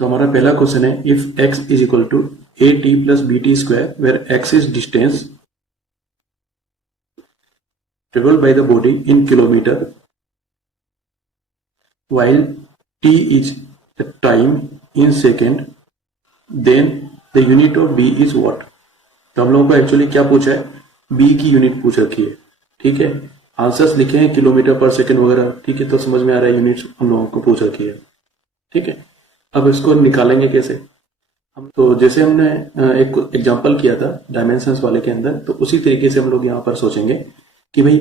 तो हमारा पहला क्वेश्चन है, if x is equal to A T plus B T square where x is distance traveled by the body in kilometer while t is the time in second, then the unit of b is what? तो हम लोगों को actually क्या पूछा है, b की unit पूछ रखी है। ठीक है, आंसर्स लिखे हैं किलोमीटर पर सेकंड वगैरह। ठीक है, तो समझ में आ रहा है यूनिट्स हम लोगों को पूछ रखी है। ठीक है, अब इसको निकालेंगे कैसे हम, तो जैसे हमने एक एग्जांपल किया था डायमेंशंस वाले के अंदर, तो उसी तरीके से हम लोग यहाँ पर सोचेंगे कि भाई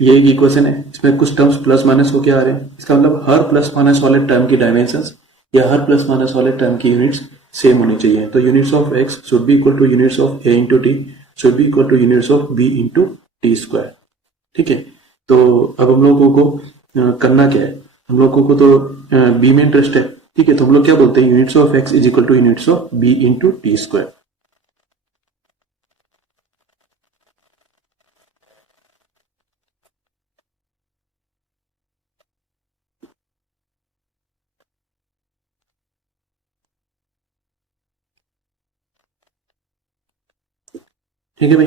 ये एक इक्वेशन है, इसमें कुछ टर्म्स प्लस माइनस होके आ रहे हैं। इसका मतलब हर प्लस माइनस वाले टर्म की डायमेंशंस या हर प्लस माइनस वाले टर्म की यूनिट्स सेम होनी चाहिए। तो units of X should be equal to units of A into T should be equal to units of B into T square. ठीक है, तो अब हम लोगों को करना क्या है, हम लोगों को तो बी में इंटरेस्ट है। ठीक है, तो हम लोग क्या बोलते हैं, units of X is equal to units of B into T square. ठीक है भाई,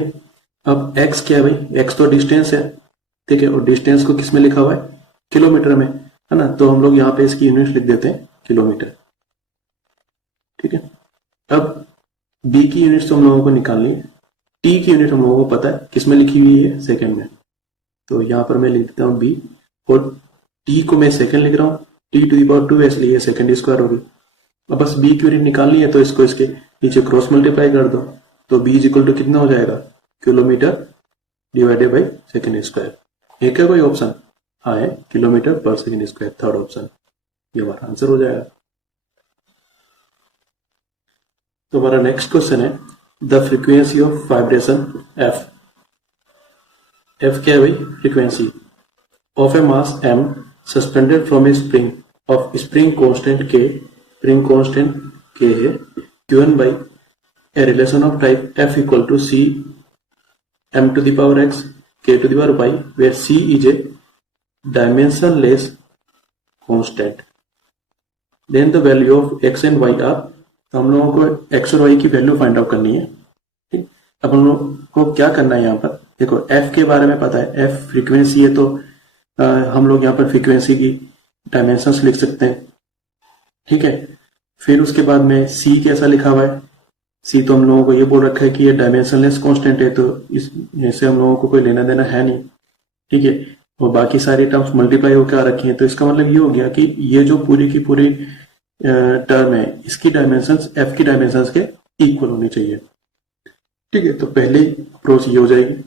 अब x क्या है भाई, x तो डिस्टेंस है। ठीक है, और डिस्टेंस को किस में लिखा हुआ है, किलोमीटर में, है ना। तो हम लोग यहाँ पे इसकी यूनिट लिख देते हैं किलोमीटर। ठीक है, अब b की यूनिट तो हम लोगों को निकालनी है, t की यूनिट हम लोगों को पता है किस में लिखी हुई है, सेकंड में। तो यहाँ पर मैं लिख देता हूँ b, और t को मैं सेकंड लिख रहा हूँ, t टू दी पावर 2 इसलिए सेकंड स्क्वायर होगी। अब बस b की यूनिट निकालनी है, तो इसको इसके नीचे क्रॉस मल्टीप्लाई कर दो, तो b इज इक्वल टू कितना हो जाएगा, kilometre divided by second square. एक है कोई ऑप्शन, हाँ है, किलोमीटर पर सेकेंड स्क्वायर, थर्ड ऑप्शन, ये हमारा आंसर हो जाएगा। तो हमारा नेक्स्ट क्वेश्चन है, the frequency of vibration F. F क्या है भाई, frequency of a mass M suspended from a spring of spring constant K, spring constant K है, given by a relation of type F equal to C m to the power x k to the power y where c is a dimensionless constant, then the value of x and y are। तो हम लोगों को x और y की value find out करनी है। ठीक, अब हम लोग को क्या करना है, यहाँ पर देखो f के बारे में पता है, f फ्रीक्वेंसी है, तो हम लोग यहाँ पर फ्रीक्वेंसी की डायमेंशंस लिख सकते हैं। ठीक है, फिर उसके बाद में c कैसा लिखा हुआ है, सी तो हम लोगों को ये बोल रखा है कि ये डायमेंशनलेस कांस्टेंट है, तो इससे हम लोगों को कोई लेना देना है नहीं। ठीक है, और बाकी सारी टर्म्स मल्टीप्लाई होकर आ रखी हैं, तो इसका मतलब ये हो गया कि ये जो पूरी की पूरी टर्म है, इसकी डायमेंशंस एफ की डायमेंशंस के इक्वल होनी चाहिए। ठीक है, तो पहली अप्रोच ये हो जाएगी।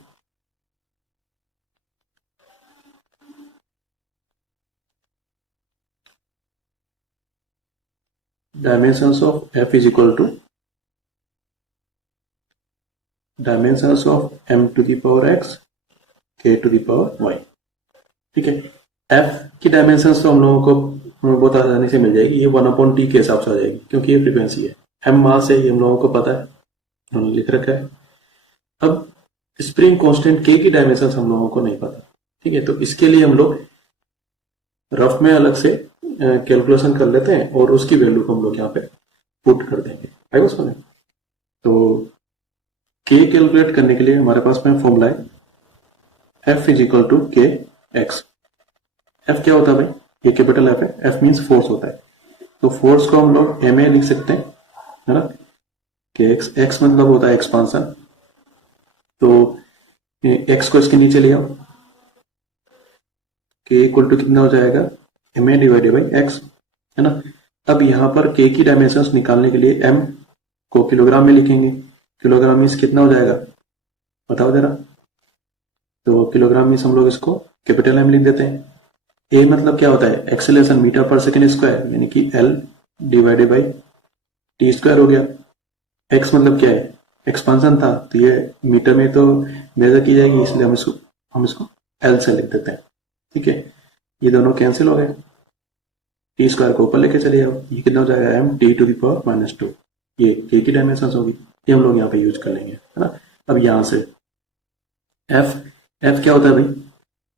Dimensions of F is equal to dimensions of M to the power X K to the power Y. ठीक है, एफ की डायमेंशंस तो हम लोगों को बहुत आसानी से मिल जाएगी, ये 1/t के हिसाब से आ जाएगी, क्योंकि ये फ्रीक्वेंसी है। एम मास है, ये हम लोगों को पता है, उन्होंने लिख रखा है। अब स्प्रिंग कांस्टेंट के की डायमेंशंस हम लोगों को नहीं पता। ठीक है, तो इसके लिए हम लोग रफ में अलग से कैलकुलेशन कर लेते हैं, और उसकी वैल्यू को हम लोग यहाँ पे पुट कर देंगे। आएगा समझ? तो के कैलकुलेट करने के लिए हमारे पास में फॉर्मूला है, एफ इज इक्वल टू के एक्स। एफ क्या होता है भाई, ये कैपिटल एफ है, एफ मीन्स फोर्स होता है, तो फोर्स को हम लोग एम ए लिख सकते हैं, है ना, कि एक्स, एक्स मतलब होता है एक्सपांशन, तो एक्स को इसके नीचे ले आओ, के इक्वल टू कितना हो जाएगा, M A divided by X, है ना। अब यहाँ पर के की डायमेंशंस निकालने के लिए एम को किलोग्राम में लिखेंगे, किलोग्राम मीन्स कितना हो जाएगा बताओ जरा, तो किलोग्राम मीन्स हम लोग इसको कैपिटल एम लिख देते हैं। ए मतलब क्या होता है, एक्सेलरेशन मीटर पर सेकेंड स्क्वायर, यानी कि L divided by T square हो गया। एक्स मतलब क्या है, एक्सपांशन था, तो ये मीटर में तो मेजर की जाएगी, इसलिए हम इसको एल से लिख देते हैं। ठीक है, ये दोनों कैंसिल हो गए, टी स्क्वायर को ऊपर लेके चले जाओ, ये कितना हो जाएगा, M T to the power -2, ये के की डायमेंशन होगी, ये हम लोग यहाँ पे यूज कर लेंगे, है ना। अब यहाँ से एफ, एफ क्या होता है भाई,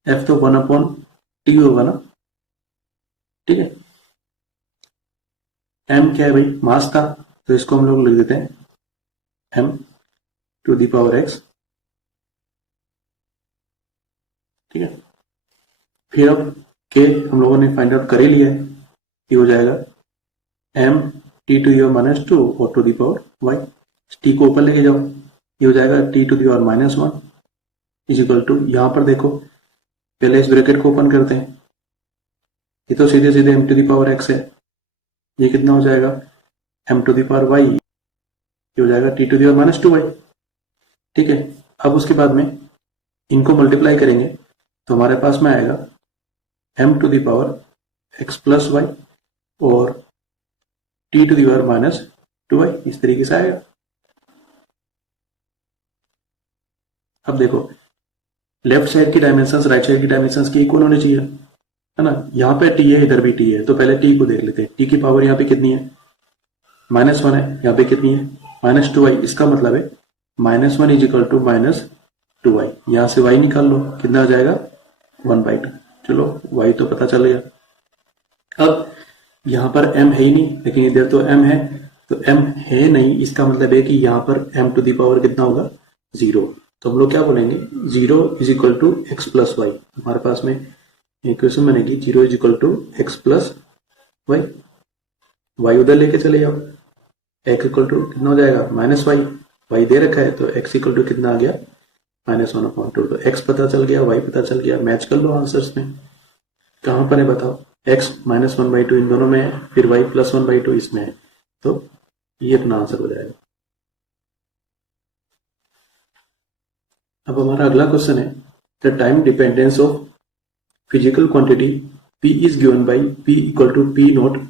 एफ तो 1/t होगा ना। ठीक है, m क्या है भाई, मास था, तो इसको हम लोग लिख देते हैं m to the power x, ठीक है। फिर अब k हम लोगों ने फाइंड आउट कर ही लिया है, ये हो जाएगा m t to the power minus two और to the power y, t को ऊपर लेके जाओ, ये हो जाएगा t to the power minus one is equal to, यहां पर देखो पहले इस ब्रैकेट को ओपन करते हैं, ये तो सीधे सीधे m to the power x है, ये कितना हो जाएगा m to the power y, ये हो जाएगा t to the power minus two y, ठीक है। अब उसके बाद में इनको मल्टीप्लाई करेंगे तो हमारे पास में आएगा m to the power x plus Y और t to the power minus two Y, इस तरीके से आएगा। अब देखो लेफ्ट साइड की डायमेंशंस राइट साइड की डायमेंशंस की इक्वल होनी चाहिए, है ना। यहाँ पे t है, इधर भी t है, तो पहले t को देख लेते हैं। t की पावर यहाँ पे कितनी है, माइनस वन है, यहाँ पे कितनी है माइनस टू वाई, इसका मतलब है minus one is equal to minus two Y, यहाँ से y निकाल लो, कितना आ जाएगा 1/2। चलो y तो पता चल गया। अब यहाँ पर m है ही नहीं, लेकिन इधर तो m है, तो m है नहीं, इसका मतलब है कि यहाँ पर m टू दी पावर कितना होगा 0, तो हम लोग क्या बोलेंगे 0 is equal to X plus Y, हमारे पास में इक्वेशन बनेगी 0 is equal to X plus Y, Y उधर लेके चले जाओ, एक्स इक्वल टू कितना हो जाएगा माइनस वाई, वाई दे रखा है तो एक्स इक्वल टू कितना आ गया माइनस वन अपॉन टू, तो एक्स पता चल गया वाई पता चल गया, मैच कर लो आंसर्स में, कहां पर है बताओ, X minus one by two इन दोनों में है, फिर Y plus one by two इसमें है, तो ये अपना आंसर हो जाएगा। अब हमारा अगला क्वेश्चन है the time dependence of physical quantity p is given by p equal to p naught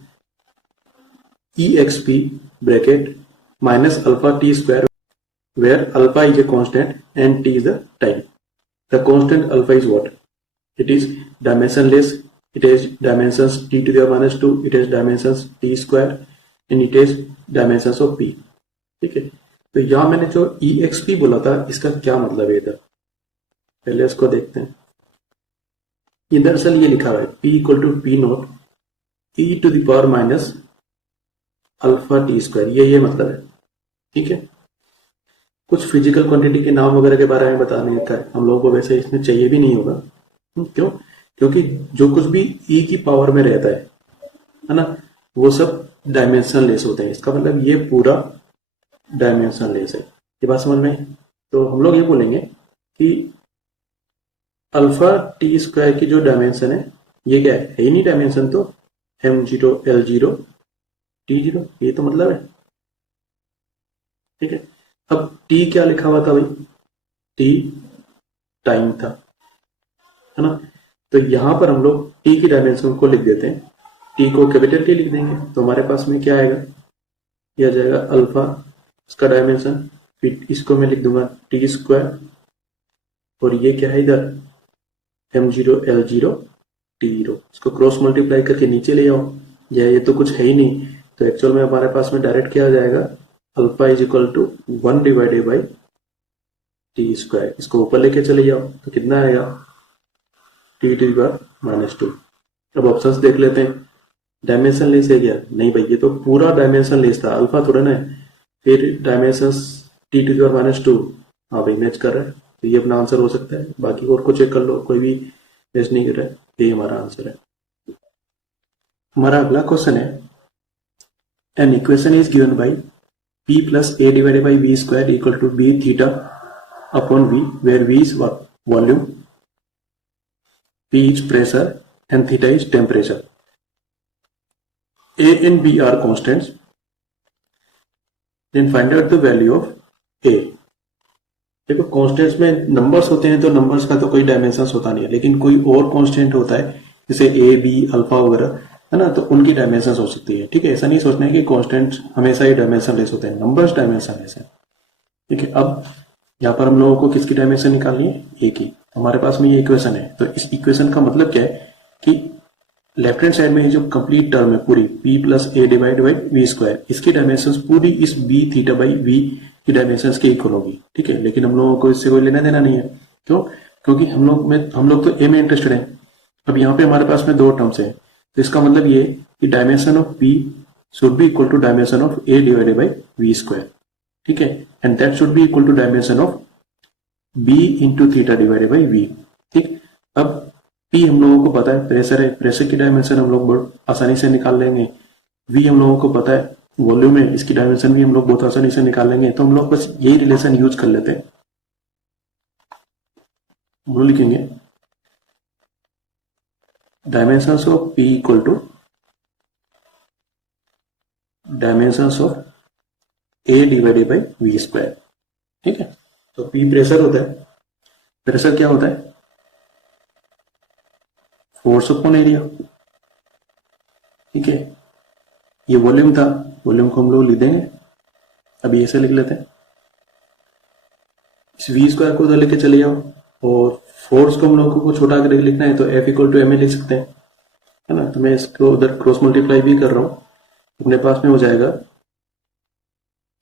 exp bracket minus alpha T square where alpha is a constant and t is the time. The constant alpha is what? It is dimensionless. It has dimensions t to the power minus 2. It has dimensions t square and it has dimensions of p. ठीक है, तो यहाँ मैंने जो exp बोला था इसका क्या मतलब है इधर, पहले इसको देखते हैं। ये दरअसल ये लिखा हुआ है p equal to p naught e to the power minus alpha T square, ये मतलब है, ठीक है। कुछ फिजिकल क्वांटिटी के नाम वगैरह के बारे में बताने देता है, हम लोगों को वैसे इसमें चाहिए भी नहीं होगा, क्यों, क्योंकि जो कुछ भी e की पावर में रहता है ना, वो सब डायमेंशन लेस होते हैं, इसका मतलब ये पूरा डायमेंशन लेस है, ये बात समझ में। तो हम लोग ये बोलेंगे कि अल्फा टी स्क्वायर की जो डायमेंशन है ये क्या है ही नहीं डायमेंशन, तो m0 l0 t0, ये तो मतलब है, ठीक है। अब t क्या लिखा हुआ था भाई, t टाइम था, है ना, तो यहां पर हम लोग t की डायमेंशन को लिख देते हैं, t को कैपिटल T लिख देंगे, तो हमारे पास में क्या आएगा, यह आ जाएगा अल्फा इसका डायमेंशन, फिर इसको मैं लिख दूंगा टी स्क्वायर, और ये क्या है इधर m0 l0 t0, इसको क्रॉस मल्टीप्लाई करके नीचे ले आओ, ये तो कुछ है ही नहीं, तो एक्चुअल में हमारे पास में डायरेक्ट क्या आ जाएगा alpha is equal to 1 divided by T square, इसको ऊपर लेके चले जाओ तो कितना आएगा T to the power minus two. अब ऑप्शंस देख लेते हैं, डायमेंशन लेस है क्या, नहीं भाई ये तो पूरा डायमेंशन लेस था, अल्फा थोड़ा ना है, फिर dimension T to the power minus two, हाँ भाई मैच कर रहा है, तो ये अपना आंसर हो सकता है, बाकी और को चेक कर लो, कोई भी मैच नहीं कर रहा है, ये हमारा आंसर है। हमारा अगला क्वेश्चन है an equation is given by p plus a divided by v square equal to b theta upon v, where v is what? Volume, p is pressure and theta is temperature. A and b are constants. Then find out the value of a. देखो constants में numbers होते हैं, तो numbers का तो कोई dimension होता नहीं है, लेकिन कोई और कॉन्स्टेंट होता है जैसे ए बी अल्फा वगैरह, है ना, तो उनकी डायमेंशन हो सकती है, ठीक है। ऐसा नहीं सोचना है कि कांस्टेंट हमेशा ही डायमेंशन लेस होते हैं, नंबर्स डायमेंशन लेस है, ठीक है। अब यहाँ पर हम लोगों को किसकी डायमेंशन निकालनी है, ए की, हमारे पास में ये इक्वेशन है, तो इस इक्वेशन का मतलब क्या है कि लेफ्ट हैंड साइड में जो कंप्लीट टर्म है पूरी p plus A divide by V square, इसकी डायमेंशन पूरी इस b थीटा बाई v की डायमेंशन के इक्वल होगी, ठीक है। लेकिन हम लोगों को इससे कोई लेना देना नहीं है, क्यों, क्योंकि हम लोग तो a में इंटरेस्टेड है। अब यहाँ पे हमारे पास में दो टर्म्स है, तो इसका मतलब ये कि dimension of p should be equal to dimension of A divided by V square, ठीक है, and that should be equal to dimension of B into theta divided by V, ठीक। अब पी हम लोगों को पता है प्रेशर है, प्रेशर की डायमेंशन हम लोग बहुत आसानी से निकाल लेंगे। वी हम लोगों को पता है वॉल्यूम है, इसकी डायमेंशन भी हम लोग बहुत आसानी से निकाल लेंगे। तो हम लोग बस यही रिलेशन यूज कर लेते हैं। हम लोग लिखेंगे dimensions of P equal to dimensions of A divided by V square, ठीक है। तो पी प्रेशर होता है, प्रेशर क्या होता है, फोर्स अपॉन एरिया, ठीक है। ये वॉल्यूम था, वॉल्यूम को हम लोग लिख देंगे, अभी ऐसे लिख लेते हैं। इस वी स्क्वायर को उधर लेके चले जाओ और फोर्स को हम लोगों को छोटा करके लिखना है तो F equal to M A लिख सकते हैं, है ना। तो मैं इसको उधर क्रॉस मल्टीप्लाई भी कर रहा हूं, अपने पास में हो जाएगा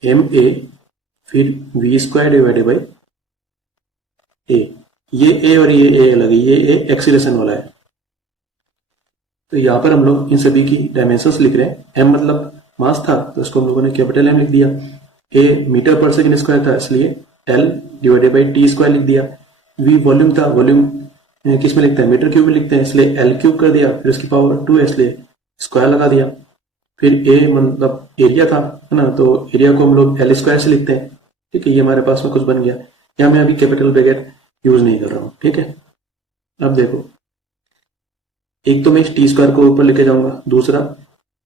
एम ए फिर वी स्क्वायर डिवाइडेड बाई ए। ये ए और ये ए अलग है, ये ए एक्सीलरेशन वाला है। तो यहां पर हम लोग इन सभी की डायमेंशंस लिख रहे हैं। एम मतलब मास था तो इसको हम लोगों ने कैपिटल एम लिख दिया। ए मीटर पर सेकंड स्क्वायर था इसलिए L divided by T square लिख दिया। वी वॉल्यूम था, वॉल्यूम किस में लिखते हैं, मीटर क्यूब में लिखते हैं, इसलिए एल क्यूब कर दिया, फिर उसकी पावर 2 है इसलिए स्क्वायर लगा दिया। फिर ए मतलब एरिया था, है ना, तो एरिया को हम लोग एल स्क्वायर से लिखते हैं, ठीक है। ये हमारे पास में कुछ बन गया। यहाँ मैं अभी कैपिटल ब्रैकेट यूज नहीं कर रहा हूँ, ठीक है। अब देखो, एक तो मैं इस टी स्क्वायर को ऊपर लेके जाऊंगा, दूसरा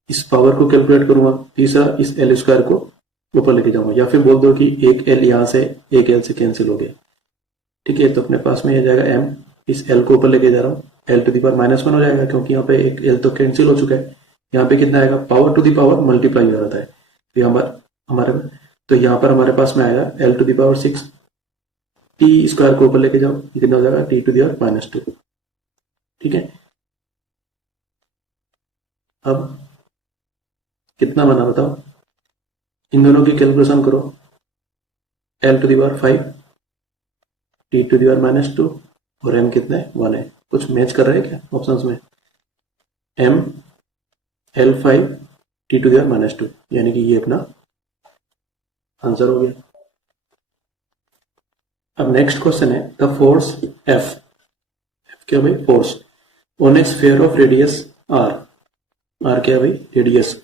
इस पावर को कैलकुलेट करूंगा, तीसरा इस एल स्क्वायर को ऊपर लेके जाऊंगा, या फिर बोल दो कि एक एल यहाँ से एक एल से कैंसिल हो गया, ठीक है। तो अपने पास में आ जाएगा एम, इस एल को ऊपर लेके जा रहा हूँ, एल टू दी पावर -1 हो जाएगा क्योंकि यहाँ पे एक एल तो कैंसिल हो चुका है। यहाँ पे कितना आएगा, power to the power multiply हो जाता है, तो यहाँ पर हमारे पास में आएगा L to the power 6, T square को ऊपर लेके जाओ, ये कितना हो जाएगा टी टू दी पावर -2, ठीक है। अब कितना बना बताओ, इन दोनों की कैलकुलेशन करो, L to the power 5, T to the power -2 और एम कितना है 1 है। कुछ मैच कर रहे हैं क्या ऑप्शंस में, M L5 T to the power -2, यानी कि ये अपना आंसर हो गया। अब नेक्स्ट क्वेश्चन है द फोर्स F क्या भाई, force on a sphere of radius R, R क्या भाई, radius,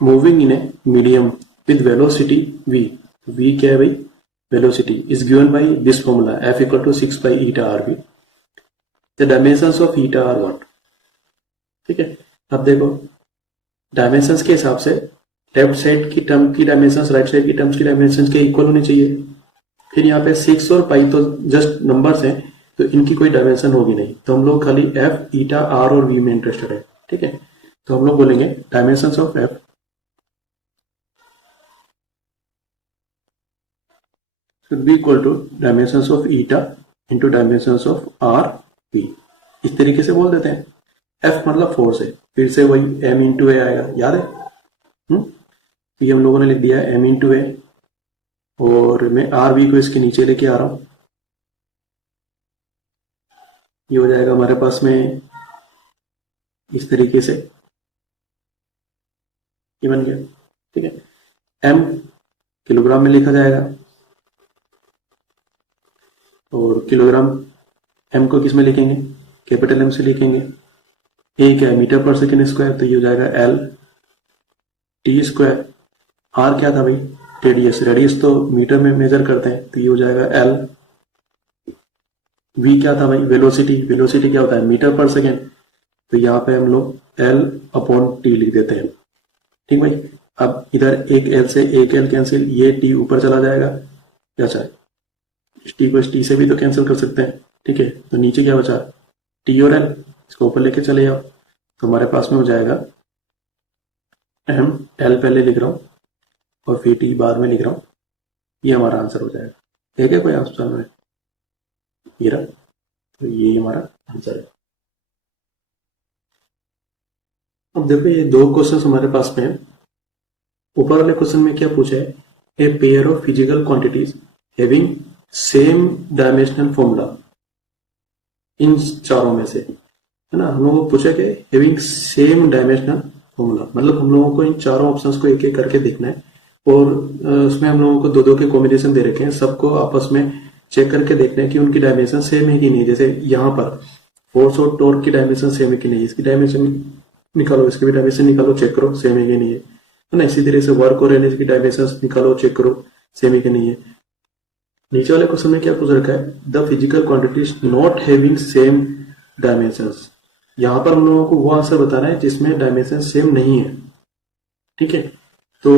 moving in a medium with velocity V, V क्या है भाई, velocity, is given by this formula F equal to 6 by eta RV, the dimensions of eta are what, ठीक है। अब देखो dimensions के हिसाब से लेफ्ट साइड की टर्म की डायमेंशंस राइट साइड की टर्म्स की डायमेंशंस के इक्वल होनी चाहिए। फिर यहाँ पे 6 और पाई तो जस्ट नंबर्स हैं, तो इनकी कोई डायमेंशन होगी नहीं, तो हम लोग खाली एफ, ईटा, आर और वी में इंटरेस्टेड है, ठीक है। तो हम लोग बोलेंगे dimensions of F should be equal to dimensions of eta into dimensions of r v, इस तरीके से बोल देते हैं। F मतलब फोर्स है, फिर से वही m इंटू ए आएगा, याद है, ये हम लोगों ने लिख दिया m इंटू ए, और मैं आर वी को इसके नीचे लेके आ रहा हूं, ये हो जाएगा हमारे पास में इस तरीके से, ये बन गया, ठीक है। m किलोग्राम में लिखा जाएगा और किलोग्राम m को किस में लिखेंगे, कैपिटल M से लिखेंगे। ए क्या है, मीटर पर सेकेंड स्क्वायर, तो ये हो जाएगा L टी स्क्वायर। R क्या था भाई, रेडियस, रेडियस तो मीटर में मेजर करते हैं, तो ये हो जाएगा L। V क्या था भाई, वेलोसिटी, वेलोसिटी क्या होता है, मीटर पर सेकेंड, तो यहाँ पे हम लोग L अपॉन टी लिख देते हैं, ठीक भाई। अब इधर एक L से एक L कैंसिल, ये T ऊपर चला जाएगा, क्या चाहे इस T को इस T से भी तो कैंसिल कर सकते हैं, ठीक है। तो नीचे क्या बचा, T और L, इसको ऊपर लेके चले जाओ, तो हमारे पास में हो जाएगा M, L पहले लिख रहा हूं और फिर T बाद में लिख रहा हूं, ये हमारा आंसर हो जाएगा। ठीक है, कोई ऑप्शन में ये रहा, तो ये हमारा आंसर है। अब देखो ये दो क्वेश्चन हमारे पास में है। ऊपर वाले क्वेश्चन में क्या पूछा है, a pair of physical quantities having same dimensional formula, इन चारों में से, है ना, हम लोगों को पूछा कि हैविंग सेम डायमेंशनल फॉर्मूला, मतलब हम लोगों को इन चारों ऑप्शंस को एक एक करके देखना है और उसमें हम लोगों को दो दो के कॉम्बिनेशन दे रखे हैं, सबको आपस में चेक करके देखना है कि उनकी डायमेंशन सेम है कि नहीं। जैसे यहाँ पर फोर्स और टॉर्क की डायमेंशन सेम है कि नहीं, इसकी डायमेंशन निकालो, इसकी भी डायमेंशन निकालो, चेक करो सेम है कि नहीं है ना। इसी तरह से वर्क और एनर्जी की डायमेंशन निकालो, चेक करो सेम है कि नहीं है। नीचे वाले क्वेश्चन में क्या पूछ रखा है, the physical quantities not having same dimensions. यहाँ पर हम लोगों को वो आंसर बताना है जिसमें डायमेंशन सेम नहीं है, ठीक है। तो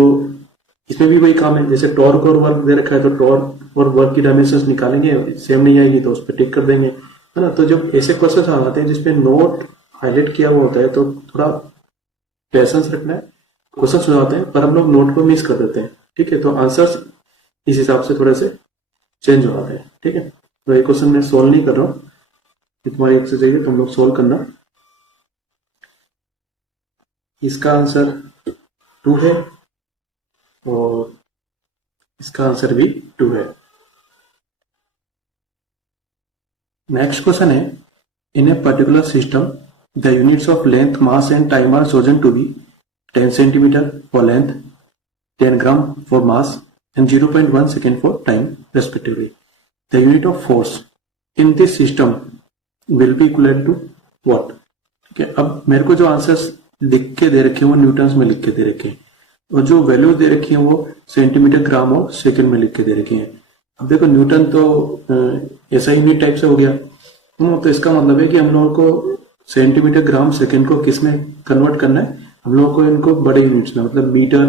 इसमें भी वही काम है, जैसे टॉर्क और वर्क दे रखा है तो टॉर्क और वर्क की डायमेंशंस निकालेंगे, सेम नहीं आएगी तो उस पर टिक कर देंगे, है ना। तो जब ऐसे क्वेश्चन आते हैं जिसमें नोट हाईलाइट किया हुआ होता है तो थोड़ा पेशेंस रखना है। क्वेश्चन हो जाते हैं पर हम लोग नोट को मिस कर देते हैं, ठीक है। तो आंसर्स इस हिसाब से थोड़े से चेंज हो जाते हैं, ठीक है। तो ये क्वेश्चन मैं सोल्व नहीं कर रहा हूँ, तुम्हारी एक्सरसाइज है, तुम लोग सोल्व करना। इसका आंसर 2 है और इसका आंसर भी 2 है। नेक्स्ट क्वेश्चन है, in a particular system the units of length, mass and time are chosen to be 10 centimetre for length, 10 gram for mass and 0.1 second for time respectively. The unit of force in this system will be equal to what. ठीक है, अब मेरे को जो answers लिख के दे रखे हैं वो न्यूटन्स में लिख के दे रखे हैं और जो वैल्यू दे रखी है वो सेंटीमीटर, ग्राम और सेकंड में लिख के दे रखी है। अब देखो न्यूटन तो ऐसा यूनिट टाइप से हो गया, तो इसका मतलब है कि हम लोगों को सेंटीमीटर, ग्राम, सेकंड को किस में कन्वर्ट करना है, हम लोगों को इनको बड़े यूनिट्स में मतलब मीटर,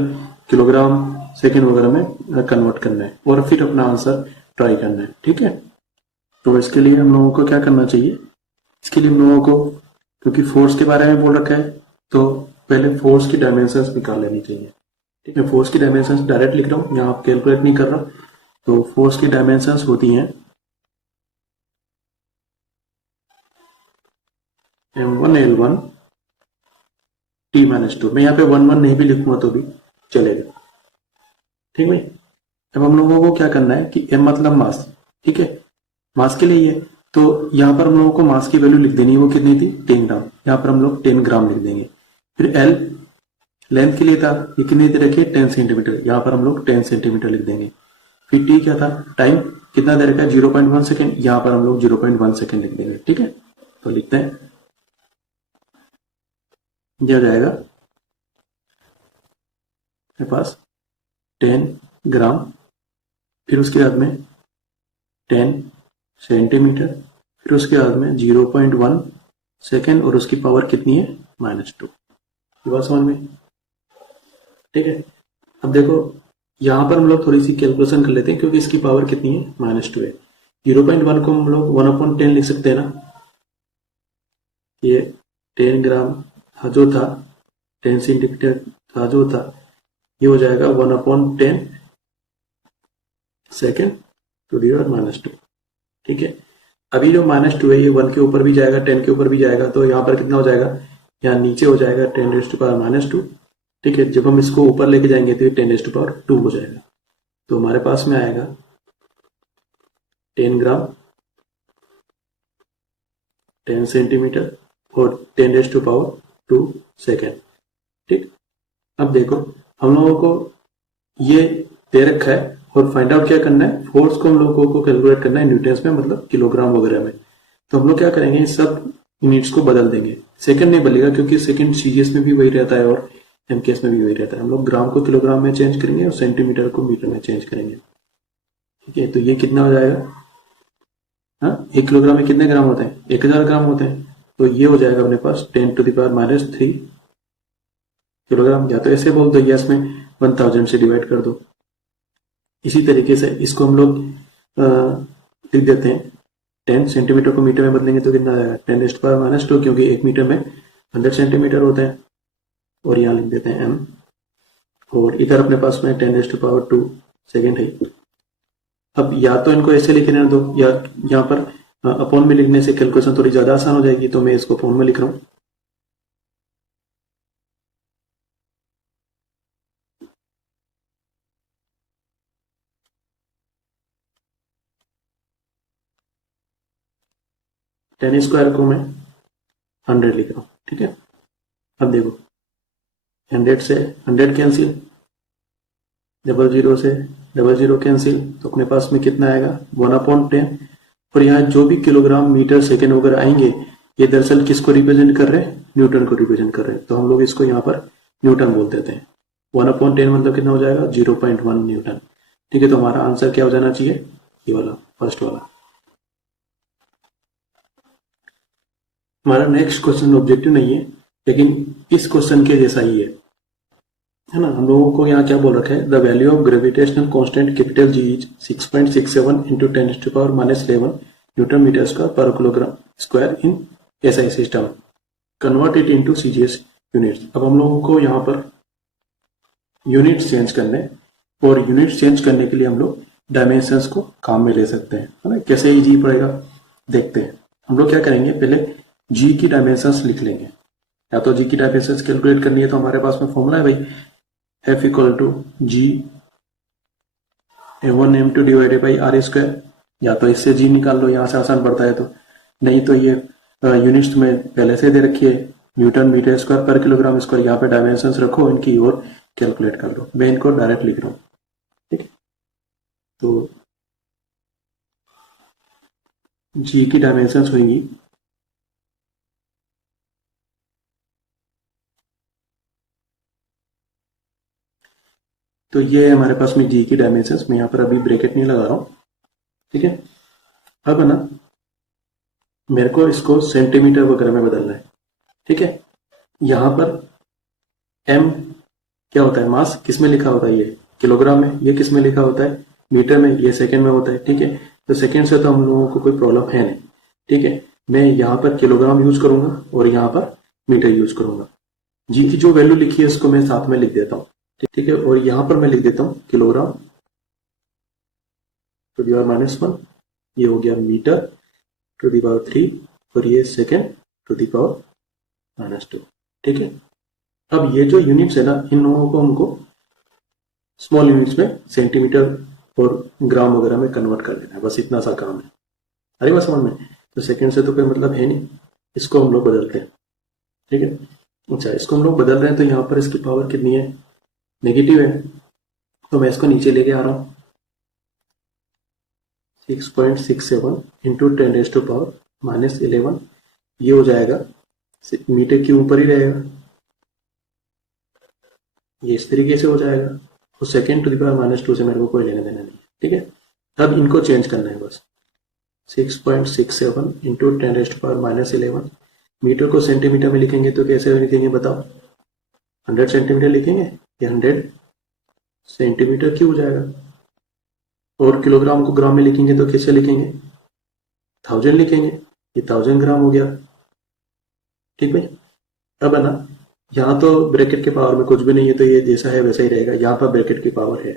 किलोग्राम, सेकंड वगैरह में कन्वर्ट करना है और फिर अपना आंसर ट्राई करना है, ठीक है। तो इसके लिए हम लोगों को क्या करना चाहिए, इसके लिए हम लोगों को, क्योंकि फोर्स के बारे में बोल रखा है तो पहले फोर्स की डायमेंशंस निकाल लेनी चाहिए, ठीक है। फोर्स की डायमेंशंस डायरेक्ट लिख रहा हूँ, यहाँ आप कैलकुलेट नहीं कर रहा। तो फोर्स की डायमेंशंस होती हैं m1 L1 T-2। मैं यहाँ पे 1 1 नहीं भी लिखूंगा तो भी चलेगा, ठीक भाई। अब हम लोगों को क्या करना है कि m मतलब मास, ठीक है, मास के लिए ये, तो यहाँ पर हम लोगों को मास की वैल्यू लिख देनी है, वो कितनी थी 10 ग्राम, यहाँ पर हम लोग 10 ग्राम लिख देंगे। फिर L लेंथ के लिए था, ये कितनी दे रखी है 10 सेंटीमीटर, यहाँ पर हम लोग 10 सेंटीमीटर लिख देंगे। फिर T क्या था, टाइम कितना दे रखा है 0.1 सेकेंड, यहाँ पर हम लोग 0.1 सेकेंड लिख देंगे, ठीक है। तो लिखते हैं, यह जाएगा मेरे पास 10 ग्राम, फिर उसके बाद में 10 सेंटीमीटर, फिर उसके बाद में 0.1 सेकेंड और उसकी पावर कितनी है -2। ये बात समझ में, ठीक है। अब देखो यहाँ पर हम लोग थोड़ी सी कैलकुलेशन कर लेते हैं क्योंकि इसकी पावर कितनी है -2 है। 0.1 को हम लोग 1/10 लिख सकते हैं ना, ये 10 ग्राम था जो था, 10 सेंटीमीटर था जो था, ये हो जाएगा 1/10 सेकेंड टू दी पावर -2, ठीक है। अभी जो -2 है ये 1 के ऊपर भी जाएगा, 10 के ऊपर भी जाएगा, तो यहाँ पर कितना हो जाएगा, यहाँ नीचे हो जाएगा 10⁻², ठीक है। जब हम इसको ऊपर लेके जाएंगे तो ये 10⁻² हो जाएगा। तो हमारे पास में आएगा 10 ग्राम, 10 सेंटीमीटर और 10⁻² सेकेंड, ठीक। अब देखो हम लोगों को ये दे रखा है और फाइंड आउट क्या करना है, फोर्स को हम लोगों को कैलकुलेट करना है न्यूटन्स में, मतलब किलोग्राम वगैरह में। तो हम लोग क्या करेंगे, इन सब यूनिट्स को बदल देंगे, सेकंड नहीं बदलेगा क्योंकि सेकंड सीजीएस में भी वही रहता है और एमकेएस में भी वही रहता है। हम लोग ग्राम को किलोग्राम में चेंज करेंगे और सेंटीमीटर को मीटर में चेंज करेंगे, ठीक है। तो ये कितना हो जाएगा, हाँ 1 किलोग्राम में कितने ग्राम होते हैं 1000 ग्राम होते हैं, तो ये हो जाएगा अपने पास 10⁻³ किलोग्राम। या तो ऐसे बोल दो या इसमें 1000 से डिवाइड कर दो। इसी तरीके से इसको हम लोग लिख देते हैं, 10 सेंटीमीटर को मीटर में बदलेंगे तो कितना आ जाएगा 10⁻², क्योंकि 1 मीटर में 100 सेंटीमीटर होते हैं। और यहाँ लिख देते हैं m, और इधर अपने पास में 10⁻² सेकेंड है। अब या तो इनको ऐसे लिख लेना दो, या यहाँ पर अपॉन में लिखने से कैलकुलेशन थोड़ी ज्यादा आसान हो जाएगी, तो मैं इसको अपॉन में लिख रहा हूँ। टेन स्क्वायर को मैं 100 लिख रहा हूँ, ठीक है। अब देखो 100 से 100 कैंसिल, 00 से 00 कैंसिल, तो अपने पास में कितना आएगा 1/10। और यहाँ जो भी किलोग्राम मीटर सेकेंड वगैरह आएंगे ये दरअसल किसको रिप्रेजेंट कर रहे हैं, न्यूटन को रिप्रेजेंट कर रहे हैं, तो हम लोग इसको यहाँ पर न्यूटन बोल देते हैं। 1/10 मतलब कितना हो जाएगा 0.1 न्यूटन। ठीक है, तो हमारा आंसर क्या हो जाना चाहिए, ये वाला फर्स्ट वाला। हमारा नेक्स्ट क्वेश्चन ऑब्जेक्टिव नहीं है लेकिन इस क्वेश्चन के जैसा ही है ना। हम लोगों को यहाँ क्या बोल रखा है, the value of gravitational constant capital G is 6.67 into 10⁻⁻11 newton metre square per kilogram square in SI system, convert it into CGS units. अब हम लोगों को यहाँ पर यूनिट्स चेंज करने, और यूनिट्स चेंज करने के लिए हम लोग डायमेंशंस को काम में ले सकते हैं, है ना। कैसे इजी पड़ेगा देखते हैं। हम लोग क्या करेंगे, पहले जी की डायमेंशंस लिख लेंगे। या तो जी की डायमेंशंस कैलकुलेट करनी है तो हमारे पास में फॉर्मूला है भाई, F equal to G m1m2 divided by R square. या तो इससे जी निकाल लो, यहाँ से आसान पड़ता है तो, नहीं तो ये यूनिट्स में पहले से दे रखी है Newton metre square per kilogram square. यहाँ पे डायमेंशंस रखो इनकी और कैलकुलेट कर लो। मैं इनको डायरेक्ट लिख रहा हूँ, ठीक है। तो जी की डायमेंशंस होंगी तो ये है हमारे पास में जी की डायमेंशंस। मैं यहाँ पर अभी ब्रैकेट नहीं लगा रहा हूँ, ठीक है। अब है ना मेरे को इसको सेंटीमीटर वगैरह में बदलना है, ठीक है। यहाँ पर m क्या होता है, मास किस में लिखा होता है, ये किलोग्राम में, ये किस में लिखा होता है मीटर में, ये सेकंड में होता है, ठीक है। तो सेकंड से तो हम लोगों को कोई प्रॉब्लम है नहीं, ठीक है। मैं यहाँ पर किलोग्राम यूज करूंगा और यहाँ पर मीटर यूज करूंगा। जी की जो वैल्यू लिखी है उसको मैं साथ में लिख देता हूँ, ठीक है। और यहाँ पर मैं लिख देता हूँ किलोग्राम टू दी पावर -1, ये हो गया मीटर टू दी पावर 3 और ये सेकेंड टू दी पावर -2, ठीक है। अब ये जो यूनिट्स है ना, इन लोगों को हमको स्मॉल यूनिट्स में सेंटीमीटर और ग्राम वगैरह में कन्वर्ट कर देना है, बस इतना सा काम है। अरे बात समझ में, तो सेकेंड से तो कोई मतलब है नहीं, इसको हम लोग बदलते हैं, ठीक है। अच्छा, इसको हम लोग बदल रहे हैं तो यहाँ पर इसकी पावर कितनी है, नेगेटिव है, तो मैं इसको नीचे लेके आ रहा हूँ। 6.67 इंटू 10⁻⁻11 ये हो जाएगा, मीटर के ऊपर ही रहेगा, ये इस तरीके से हो जाएगा। और सेकेंड टू द पावर -2 से मेरे को कोई लेने देना नहीं, ठीक है। अब इनको चेंज करना है बस। 6.67 इंटू 10⁻⁻11 मीटर को सेंटीमीटर में लिखेंगे तो कैसे लिखेंगे बताओ, 100 सेंटीमीटर लिखेंगे, ये 100 सेंटीमीटर क्यूब हो जाएगा। और किलोग्राम को ग्राम में लिखेंगे तो कैसे लिखेंगे, 1000 लिखेंगे, ये 1000 ग्राम हो गया, ठीक भाई। अब है ना, यहाँ तो ब्रैकेट के पावर में कुछ भी नहीं है तो ये जैसा है वैसा ही रहेगा, यहाँ पर ब्रैकेट की पावर है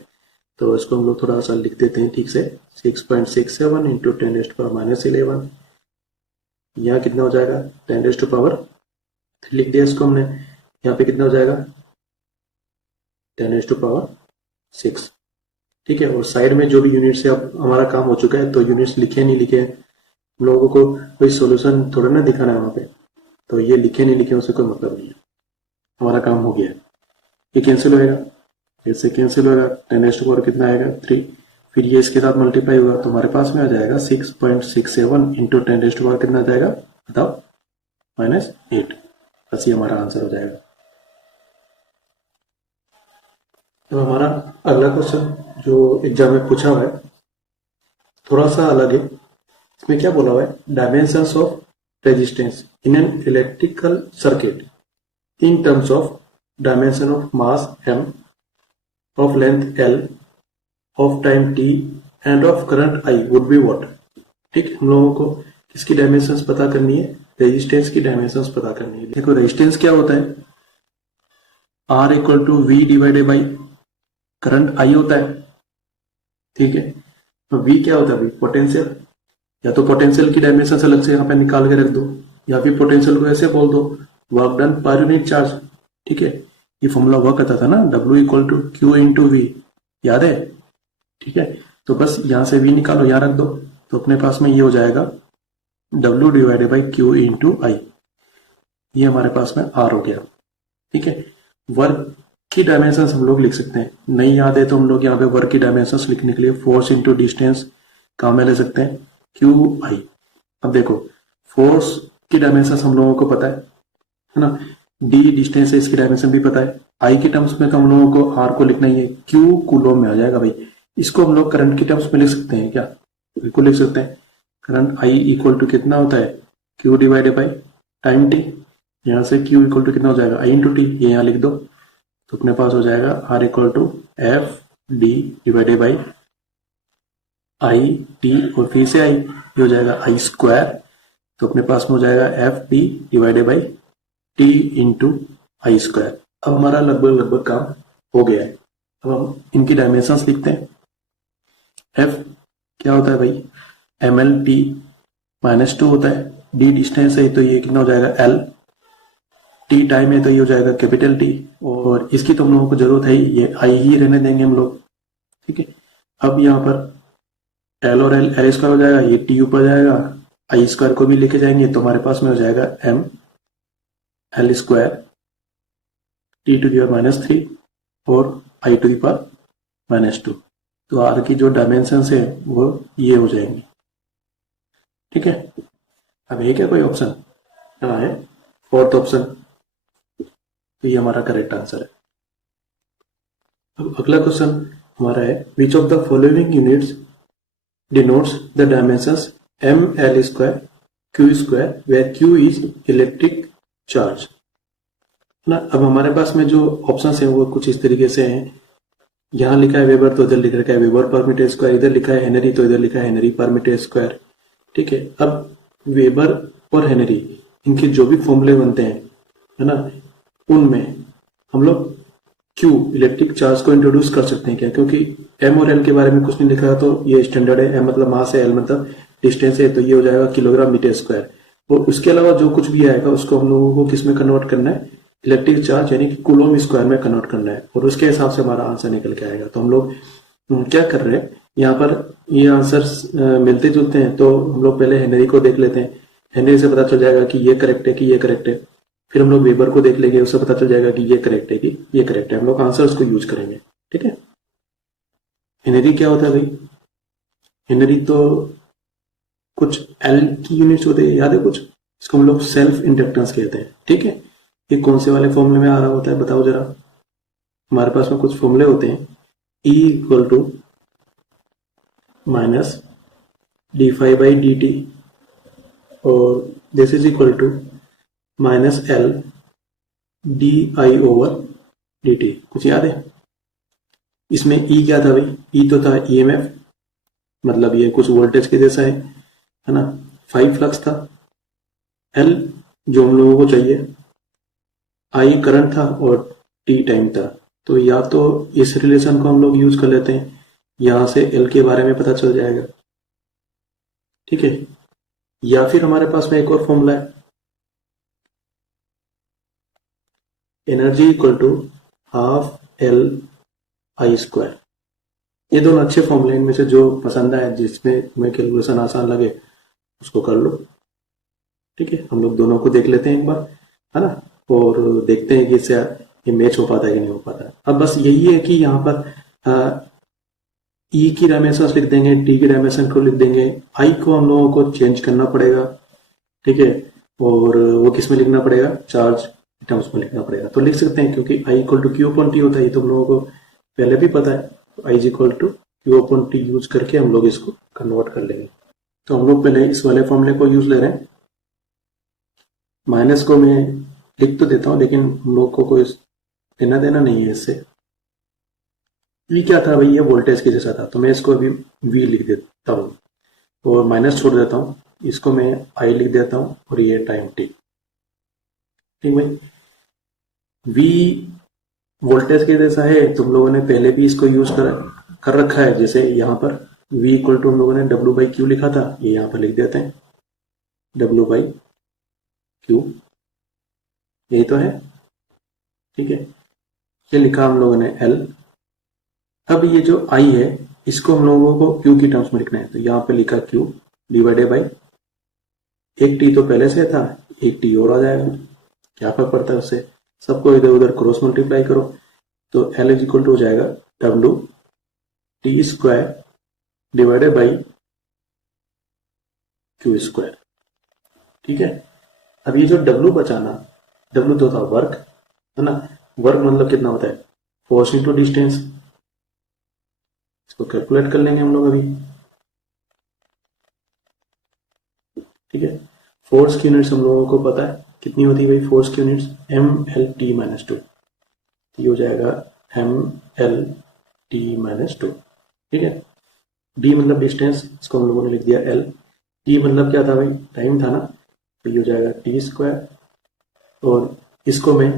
तो इसको हम लोग थोड़ा सा लिख देते हैं ठीक से। 6.67 इंटू 10⁻⁻11, यहाँ कितना हो जाएगा 10⁻³ लिख दिया इसको हमने। यहाँ पे कितना हो जाएगा 10⁻⁶, ठीक है। और साइड में जो भी यूनिट्स है, अब हमारा काम हो चुका है तो यूनिट्स लिखे नहीं लिखे हम लोगों को कोई सोल्यूशन थोड़ा ना दिखाना है वहाँ पे, तो ये लिखे नहीं लिखे उससे कोई मतलब नहीं है, हमारा काम हो गया है। ये कैंसिल होएगा, इससे कैंसिल होएगा, 10⁻⁴ कितना आएगा 3, फिर ये इसके साथ मल्टीप्लाई होगा तो हमारे पास में आ जाएगा 6.67 इंटू 10⁻⁴ कितना आ जाएगा बताओ, -8। बस ये हमारा आंसर हो जाएगा। तो हमारा अगला क्वेश्चन जो एग्जाम में पूछा हुआ है थोड़ा सा अलग है। इसमें क्या बोला हुआ है, dimensions of resistance in an electrical circuit in terms of dimension of mass m, of length l, of time t and of current I would be what। ठीक, हम लोगों को किसकी डायमेंशंस पता करनी है, रेजिस्टेंस की डायमेंशंस पता करनी है। देखो रेजिस्टेंस क्या होता है, R equal to V divided by current I होता है, ठीक है। तो V क्या होता है, पोटेंशियल, या तो पोटेंशियल की डायमेंशन अलग से यहाँ पे निकाल के रख दो, या फिर पोटेंशियल को ऐसे बोल दो work done per unit charge, ठीक है। ये फॉर्मूला वर्क आता था ना, W equal to Q into V, याद है, ठीक है। तो बस यहाँ से V निकालो, यहाँ रख दो, तो अपने पास में ये हो जाएगा W divided by Q into I, ये हमारे पास में R हो गया, ठीक है। वर्क की डायमेंशन हम लोग लिख सकते हैं, नहीं याद है तो हम लोग यहाँ पे वर्क की डायमेंशन लिखने के लिए फोर्स इंटू डिस्टेंस काम में ले सकते हैं, क्यू आई। अब देखो फोर्स की डायमेंशन हम लोगों को पता है ना, डी डिस्टेंस है, इसकी डायमेंशन भी पता है, आई के टर्म्स में तो हम लोगों को आर को लिखना ही है, क्यू कूलोम में आ जाएगा भाई। इसको हम लोग करंट की टर्म्स में लिख सकते हैं क्या, बिल्कुल लिख सकते हैं। करंट आई इक्वल टू कितना होता है, Q divided by time T, यहाँ से क्यू इक्वल टू कितना हो जाएगा, आई इंटू टी, ये यहाँ लिख दो, तो अपने पास हो जाएगा R equal to F D divided by I T, और फिर से आई, ये हो जाएगा आई स्क्वायर, तो अपने पास में हो जाएगा F D divided by T into I square. अब हमारा लगभग लगभग काम हो गया है। अब हम इनकी डायमेंशंस लिखते हैं। एफ क्या होता है भाई, M L T minus two होता है, डी डिस्टेंस है तो ये कितना हो जाएगा एल, टी टाइम है तो ये हो जाएगा कैपिटल टी, और इसकी तो हम लोगों को जरूरत है ही, ये आई ही रहने देंगे हम लोग, ठीक है। अब यहाँ पर एल और एल स्क्वायर हो जाएगा, ये टी ऊपर जाएगा, आई स्क्वायर को भी लेके जाएंगे तो हमारे पास में हो जाएगा M L square T to the power minus three और I to the power minus two. तो आर की जो डायमेंशन है वो ये हो जाएंगे, ठीक है। अब ये क्या कोई ऑप्शन क्या है, फोर्थ ऑप्शन, तो ये हमारा करेक्ट आंसर है। अब अगला क्वेश्चन हमारा है, which of the following units denotes the dimensions M L square Q square where Q is electric charge ना। अब हमारे पास में जो ऑप्शंस हैं वो कुछ इस तरीके से हैं, यहाँ लिखा है वेबर तो इधर लिख रखा है वेबर पर मीटर स्क्वायर, इधर लिखा है हेनरी तो इधर लिखा है हेनरी पर मीटर स्क्वायर, ठीक है। अब वेबर और हेनरी इनके जो भी फॉर्मूले बनते हैं है ना, उनमें हम लोग क्यू इलेक्ट्रिक चार्ज को इंट्रोड्यूस कर सकते हैं क्या, क्योंकि एम और एल के बारे में कुछ नहीं लिखा तो ये स्टैंडर्ड है, एम मतलब मास है, एल मतलब डिस्टेंस है, तो ये हो जाएगा किलोग्राम मीटर स्क्वायर, और उसके अलावा जो कुछ भी आएगा उसको हम लोगों को किस में कन्वर्ट करना है, इलेक्ट्रिक चार्ज यानी कि कूलोम स्क्वायर में कन्वर्ट करना है, और उसके हिसाब से हमारा आंसर निकल के आएगा। तो हम लोग क्या कर रहे हैं यहाँ पर, ये आंसर्स मिलते जुलते हैं, तो हम लोग पहले हेनरी को देख लेते हैं, हेनरी से पता चल जाएगा कि ये करेक्ट है कि ये करेक्ट है, फिर हम लोग वेबर को देख लेंगे, उससे पता चल जाएगा कि ये करेक्ट है कि ये करेक्ट है, हम लोग आंसर्स को यूज करेंगे, ठीक है। हेनरी क्या होता है भाई, हेनरी तो कुछ एल की यूनिट्स होते हैं, याद है कुछ, इसको हम लोग सेल्फ इंडक्टेंस कहते हैं, ठीक है। ये कौन से वाले फॉर्मूले में आ रहा होता है बताओ जरा, हमारे पास में कुछ फॉर्मूले होते हैं, E equal to minus D five by D T, और this is equal to minus L D I over D T, कुछ याद है। इसमें E क्या था भाई, E तो था EMF, मतलब ये कुछ वोल्टेज के जैसा है ना, 5 फ्लक्स था, L जो हम लोगों को चाहिए, I करंट था और T टाइम था, तो या तो इस रिलेशन को हम लोग यूज कर लेते हैं, यहां से L के बारे में पता चल जाएगा, ठीक है, या फिर हमारे पास में एक और फॉर्मूला है, energy equal to half L I square. ये दोनों अच्छे फॉर्मूले, इनमें से जो पसंद आए, जिसमें तुम्हें कैलकुलेशन आसान लगे उसको कर लो, ठीक है। हम लोग दोनों को देख लेते हैं एक बार, है ना, और देखते हैं कि इससे ये मैच हो पाता है कि नहीं हो पाता है। अब बस यही है कि यहाँ पर ई की डायमेंशन लिख देंगे, टी की डायमेंशन को लिख देंगे, आई को हम लोगों को चेंज करना पड़ेगा, ठीक है, और वो किस में लिखना पड़ेगा, चार्ज टर्म्स में लिखना पड़ेगा। तो लिख सकते हैं, क्योंकि I equal to Q upon T होता है, ये तो हम लोगों को पहले भी पता है, I is equal to Q upon T use करके हम लोग इसको कन्वर्ट कर लेंगे। तो हम लोग पहले इस वाले फॉर्मूले को यूज ले रहे हैं, माइनस को मैं लिख तो देता हूं, लेकिन हम लोग को कोई लेना देना नहीं है इससे। वी क्या था भाई, ये वोल्टेज के जैसा था, तो मैं इसको अभी वी लिख देता हूँ और माइनस छोड़ देता हूँ, इसको मैं आई लिख देता हूँ और ये टाइम टी, ठीक भाई। वी वोल्टेज के जैसा है, तुम लोगों ने पहले भी इसको यूज कर रखा है, जैसे यहाँ पर V इक्वल टू हम लोगों ने डब्ल्यू बाई क्यू लिखा था, ये यहाँ पर लिख देते हैं डब्ल्यू बाई क्यू, यही तो है, ठीक है। ये लिखा हम लोगों ने L। अब ये जो I है इसको हम लोगों को Q की टर्म्स में लिखना है, तो यहाँ पे लिखा Q डिवाइडेड बाई, एक T तो पहले से था, एक T और आ जाएगा, क्या फर्क पड़ता है उससे, सबको इधर उधर क्रॉस मल्टीप्लाई करो, तो L इज इक्वल टू हो जाएगा W T square divided by Q square. ठीक है, अब ये जो W बचाना, W तो था वर्क, है ना, वर्क मतलब कितना होता है, फोर्स इंटू डिस्टेंस। इसको कैलकुलेट कर लेंगे हम लोग अभी। ठीक है, फोर्स की यूनिट्स हम लोगों को पता है कितनी होती है भाई, फोर्स की यूनिट्स MLT-2, ये हो जाएगा MLT-2। ठीक है, D मतलब डिस्टेंस, इसको हम लोगों ने लिख दिया L, T मतलब क्या था भाई, टाइम था ना, तो ये हो जाएगा T स्क्वायर, और इसको मैं,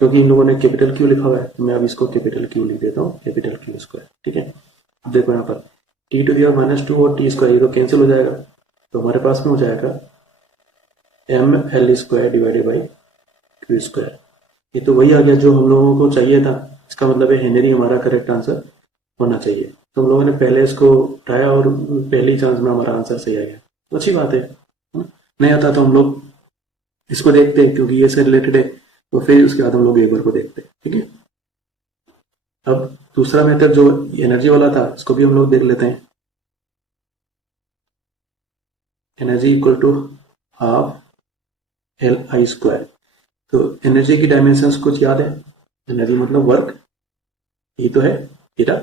क्योंकि इन लोगों ने कैपिटल Q लिखा हुआ है, तो मैं अब इसको कैपिटल Q लिख देता हूँ, कैपिटल Q स्क्वायर। ठीक है, अब देखो यहाँ पर T⁻⁻2 और T स्क्वायर, ये तो कैंसिल हो जाएगा, तो हमारे पास में हो जाएगा ML square divided by Q square. ये तो वही आ गया जो हम लोगों को चाहिए था, इसका मतलब है हेनरी हमारा करेक्ट आंसर होना चाहिए। तो हम लोगों ने पहले इसको उठाया और पहली चांस में हमारा आंसर सही आ गया, तो अच्छी बात है। नहीं आता तो हम लोग इसको देखते हैं, क्योंकि ये से रिलेटेड है, तो फिर उसके बाद हम लोग वेबर को देखते हैं। ठीक है, अब दूसरा मेथड जो एनर्जी वाला था, इसको भी हम लोग देख लेते हैं। Energy equal to half LI square. तो एनर्जी की डायमेंशंस कुछ याद है, एनर्जी मतलब वर्क, ये तो है बेटा।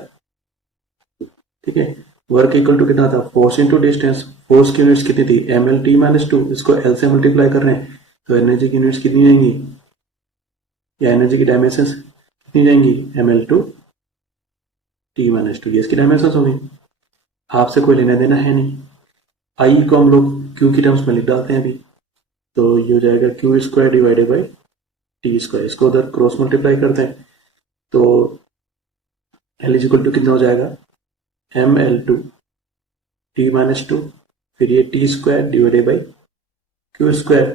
ठीक है, वर्क इक्वल टू कितना था, फोर्स इंटू डिस्टेंस, फोर्स की यूनिट्स कितनी थी MLT-2, इसको L से मल्टीप्लाई कर रहे हैं, तो एनर्जी की यूनिट्स कितनी जाएंगी, या एनर्जी की डायमेंशंस कितनी जाएंगी, ML/T-2, ये इसकी डायमेंशंस होंगी। आपसे कोई लेना देना है नहीं, आई को हम लोग Q की टर्म्स में लिख डालते हैं अभी, तो ये हो जाएगा Q square divided by T square, इसको उधर क्रॉस मल्टीप्लाई करते हैं, तो L इज इक्वल टू कितना हो जाएगा, ML/T-2, फिर ये T square divided by Q square,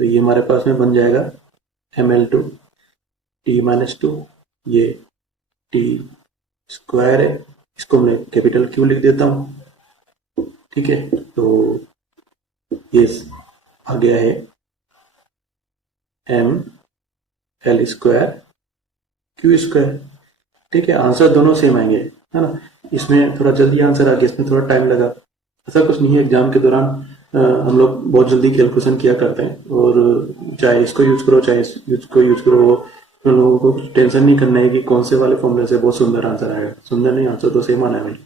तो ये हमारे पास में बन जाएगा ML/T-2, ये T स्क्वायर है, इसको मैं कैपिटल Q लिख देता हूँ। ठीक है, तो ये आ गया है ML स्क्वायर Q स्क्वायर। ठीक है, आंसर दोनों सेम आएंगे, है ना, इसमें थोड़ा जल्दी आंसर आ गया, इसमें थोड़ा टाइम लगा, ऐसा कुछ नहीं है। एग्जाम के दौरान हम लोग बहुत जल्दी कैलकुलेशन किया करते हैं, और चाहे इसको यूज करो चाहे इसको यूज करो, हम लोगों को टेंशन नहीं करना है कि कौन से वाले फॉर्मूले से बहुत सुंदर आंसर आएगा, सुंदर नहीं, आंसर तो सेम आना है भाई।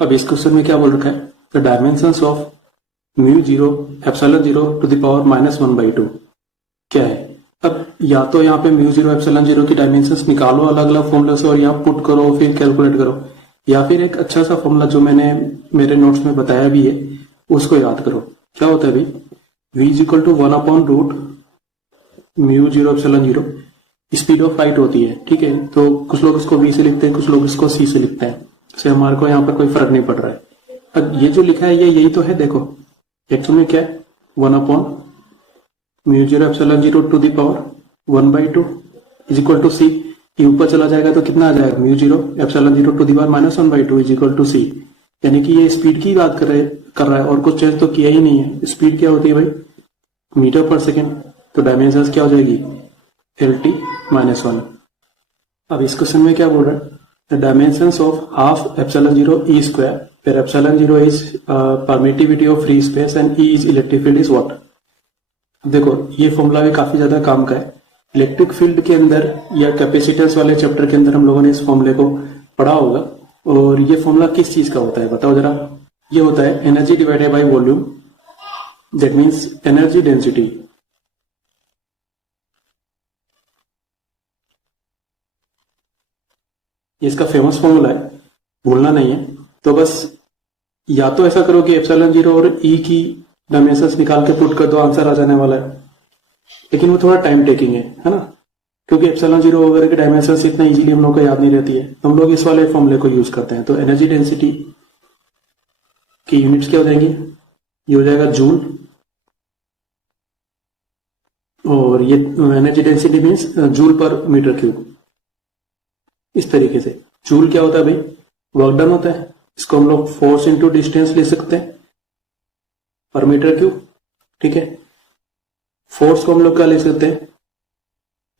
अब इस क्वेश्चन में क्या बोल रखा है, the dimensions of μ0 ε0 to the power -1/2 क्या है। अब या तो यहाँ पे μ0 ε0 की डायमेंशंस निकालो अलग अलग फॉर्मूले से और यहाँ पुट करो फिर कैलकुलेट करो, या फिर एक अच्छा सा फॉर्मूला जो मैंने मेरे नोट्स में बताया भी है उसको याद करो। क्या होता है भाई, v is equal to 1/√μ0 ε0 speed of light होती है। ठीक है, तो कुछ लोग इसको v से लिखते हैं, कुछ लोग इसको c से लिखते हैं, इससे हमारे को यहाँ पर कोई फर्क नहीं पड़ रहा है। अब ये जो लिखा है ये यही तो है, देखो एक्चुअल में क्या है, 1/μ0 ε0 to the power 1/2 is equal to c, ये ऊपर चला जाएगा तो कितना आ जाएगा, μ0 ε0 to the power -1/2 is equal to c, यानी कि ये स्पीड की बात कर रहा है और कुछ चेंज तो किया ही नहीं है। स्पीड क्या होती है भाई, मीटर पर सेकेंड, तो डायमेंशंस क्या हो जाएगी, LT-1। अब इस क्वेश्चन में क्या बोल रहा है, the dimensions of half ε0 E square, फिर ε0 is permittivity of free space and E is electric field is what. देखो ये फॉर्मूला भी काफी ज्यादा काम का है, इलेक्ट्रिक फील्ड के अंदर या कैपेसिटेंस वाले चैप्टर के अंदर हम लोगों ने इस फॉर्मूले को पढ़ा होगा। और ये फॉर्मूला किस चीज का होता है बताओ जरा, ये होता है energy divided by volume, that means energy density. ये इसका फेमस फॉर्मूला है, भूलना नहीं है। तो बस या तो ऐसा करो कि ε0 और E की डायमेंशंस निकाल के पुट कर दो, आंसर आ जाने वाला है, लेकिन वो थोड़ा टाइम टेकिंग है ना, क्योंकि ε0 वगैरह की डायमेंशंस इतना इजीली हम लोग को याद नहीं रहती है, तो हम लोग इस वाले फॉर्मूले को यूज करते हैं। तो एनर्जी डेंसिटी की यूनिट्स क्या हो जाएंगी, ये हो जाएगा जूल, और ये energy density means joule per metre cube. इस तरीके से जूल क्या होता है भाई, वर्क डन होता है, इसको हम लोग फोर्स इंटू डिस्टेंस ले सकते हैं पर मीटर क्यूब। ठीक है, फोर्स को हम लोग क्या ले सकते हैं,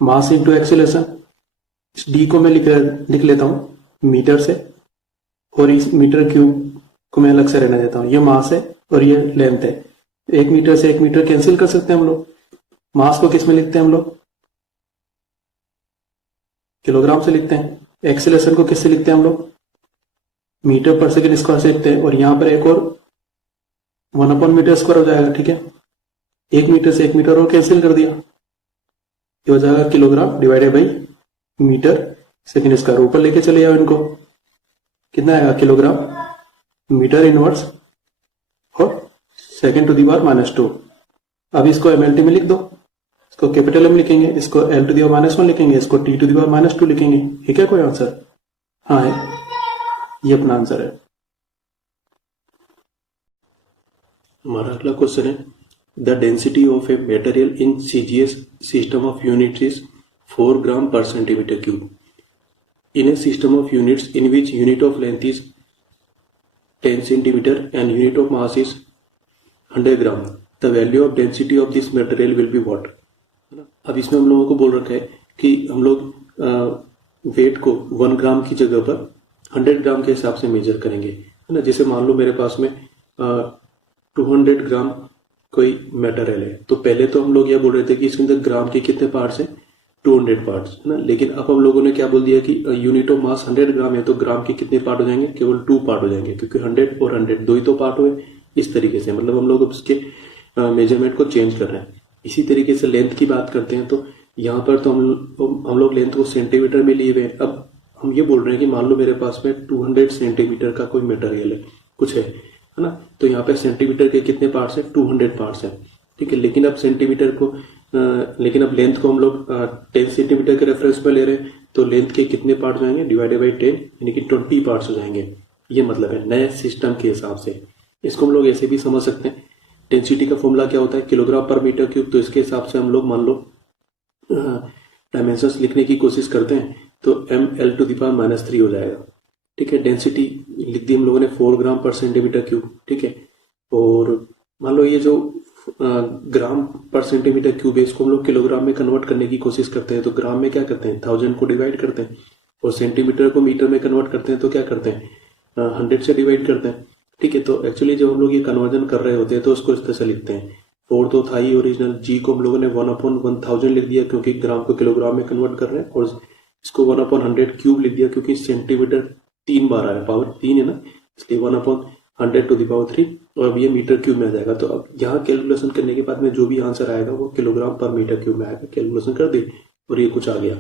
मास इंटू एक्सेलरेशन, डी को मैं लिख लेता हूं मीटर से, और इस मीटर क्यूब को मैं अलग से रहने देता हूं। ये मास है और ये लेंथ है। 1 मीटर से 1 मीटर कैंसिल कर सकते हैं हम लोग। मास को किस में लिखते हैं हम लोग? किलोग्राम से लिखते हैं। एक्सेलरेशन को किससे लिखते हैं हम लोग? मीटर पर सेकेंड स्क्वायर से लिखते हैं। और यहां पर एक और 1/मीटर स्क्वायर हो जाएगा, ठीक है। 1 मीटर से 1 मीटर और कैंसिल कर दिया, ये हो जाएगा kilogram divided by metre second square. ऊपर लेके चले जाओ इनको, कितना आएगा? किलोग्राम मीटर इनवर्स और सेकेंड टू दी पावर -2। अब इसको MLT में लिख दो, इसको कैपिटल M लिखेंगे, इसको L टू दी पावर -1 लिखेंगे, इसको T टू दी पावर -2 लिखेंगे। ठीक है, कोई आंसर? हाँ है, ये अपना आंसर है। हमारा अगला क्वेश्चन है, the density of a material in CGS system of units is 4 ग्राम पर centimetre cube. In A system of units in which unit of length is 10 centimetre and unit of mass is 100 gram, the value of density of this material will be what. अब इसमें हम लोगों को बोल रखा है कि हम लोग वेट को 1 ग्राम की जगह पर 100 ग्राम के हिसाब से मेजर करेंगे, है ना। जैसे मान लो मेरे पास में 200 ग्राम कोई मटेरियल है, तो पहले तो हम लोग यह बोल रहे थे कि इसके अंदर ग्राम के कितने पार्ट्स हैं? 200 पार्ट्स, है ना। लेकिन अब हम लोगों ने क्या बोल दिया कि यूनिट ऑफ मास 100 ग्राम है, तो ग्राम के कितने पार्ट हो जाएंगे? केवल 2 पार्ट हो जाएंगे, क्योंकि 100 और 100 दो ही तो पार्ट हुए। इस तरीके से मतलब हम लोग उसके मेजरमेंट को चेंज कर रहे हैं। इसी तरीके से लेंथ की बात करते हैं, तो यहाँ पर तो हम लोग लेंथ को सेंटीमीटर में लिए हुए हैं। अब हम ये बोल रहे हैं कि मान लो मेरे पास में 200 सेंटीमीटर का कोई मटेरियल है, कुछ है ना। तो यहाँ पे सेंटीमीटर के कितने पार्ट्स हैं? 200 पार्ट्स हैं, ठीक है। लेकिन अब सेंटीमीटर को लेकिन अब लेंथ को हम लोग 10 सेंटीमीटर के रेफरेंस में ले रहे हैं, तो लेंथ के कितने पार्ट हो जाएंगे? डिवाइडेड बाई 10, यानी कि 20 पार्ट्स हो जाएंगे। ये मतलब है नए सिस्टम के हिसाब से। इसको हम लोग ऐसे भी समझ सकते हैं, डेंसिटी का फॉर्मूला क्या होता है? किलोग्राम पर मीटर क्यूब। तो इसके हिसाब से हम लोग मान लो डायमेंशंस लिखने की कोशिश करते हैं, तो ml टू दी पावर -3 हो जाएगा, ठीक है। डेंसिटी लिख दी हम लोगों ने 4 ग्राम पर सेंटीमीटर क्यूब, ठीक है। और मान लो ये जो ग्राम पर सेंटीमीटर क्यूब है, इसको हम लोग किलोग्राम में कन्वर्ट करने की कोशिश करते हैं, तो ग्राम में क्या करते हैं? 1000 को डिवाइड करते हैं, और सेंटीमीटर को मीटर में कन्वर्ट करते हैं तो क्या करते हैं? 100 से डिवाइड करते हैं, ठीक है। तो एक्चुअली जब हम लोग ये कन्वर्जन कर रहे होते हैं तो उसको इस तरह से लिखते हैं। 4 तो था ही ओरिजिनल, जी को हम लोगों ने 1/1000 लिख दिया क्योंकि ग्राम को किलोग्राम में कन्वर्ट कर रहे हैं, और इसको 1/100 क्यूब लिख दिया क्योंकि सेंटीमीटर 3 बार आया, पावर 3 है ना, इसलिए 1/100 टू दी पावर 3, और अब ये मीटर क्यूब में आ जाएगा। तो अब यहाँ कैलकुलेशन करने के बाद में जो भी आंसर आएगा वो किलोग्राम पर मीटर क्यूब में आएगा। कैलकुलेशन कर दी और ये कुछ आ गया,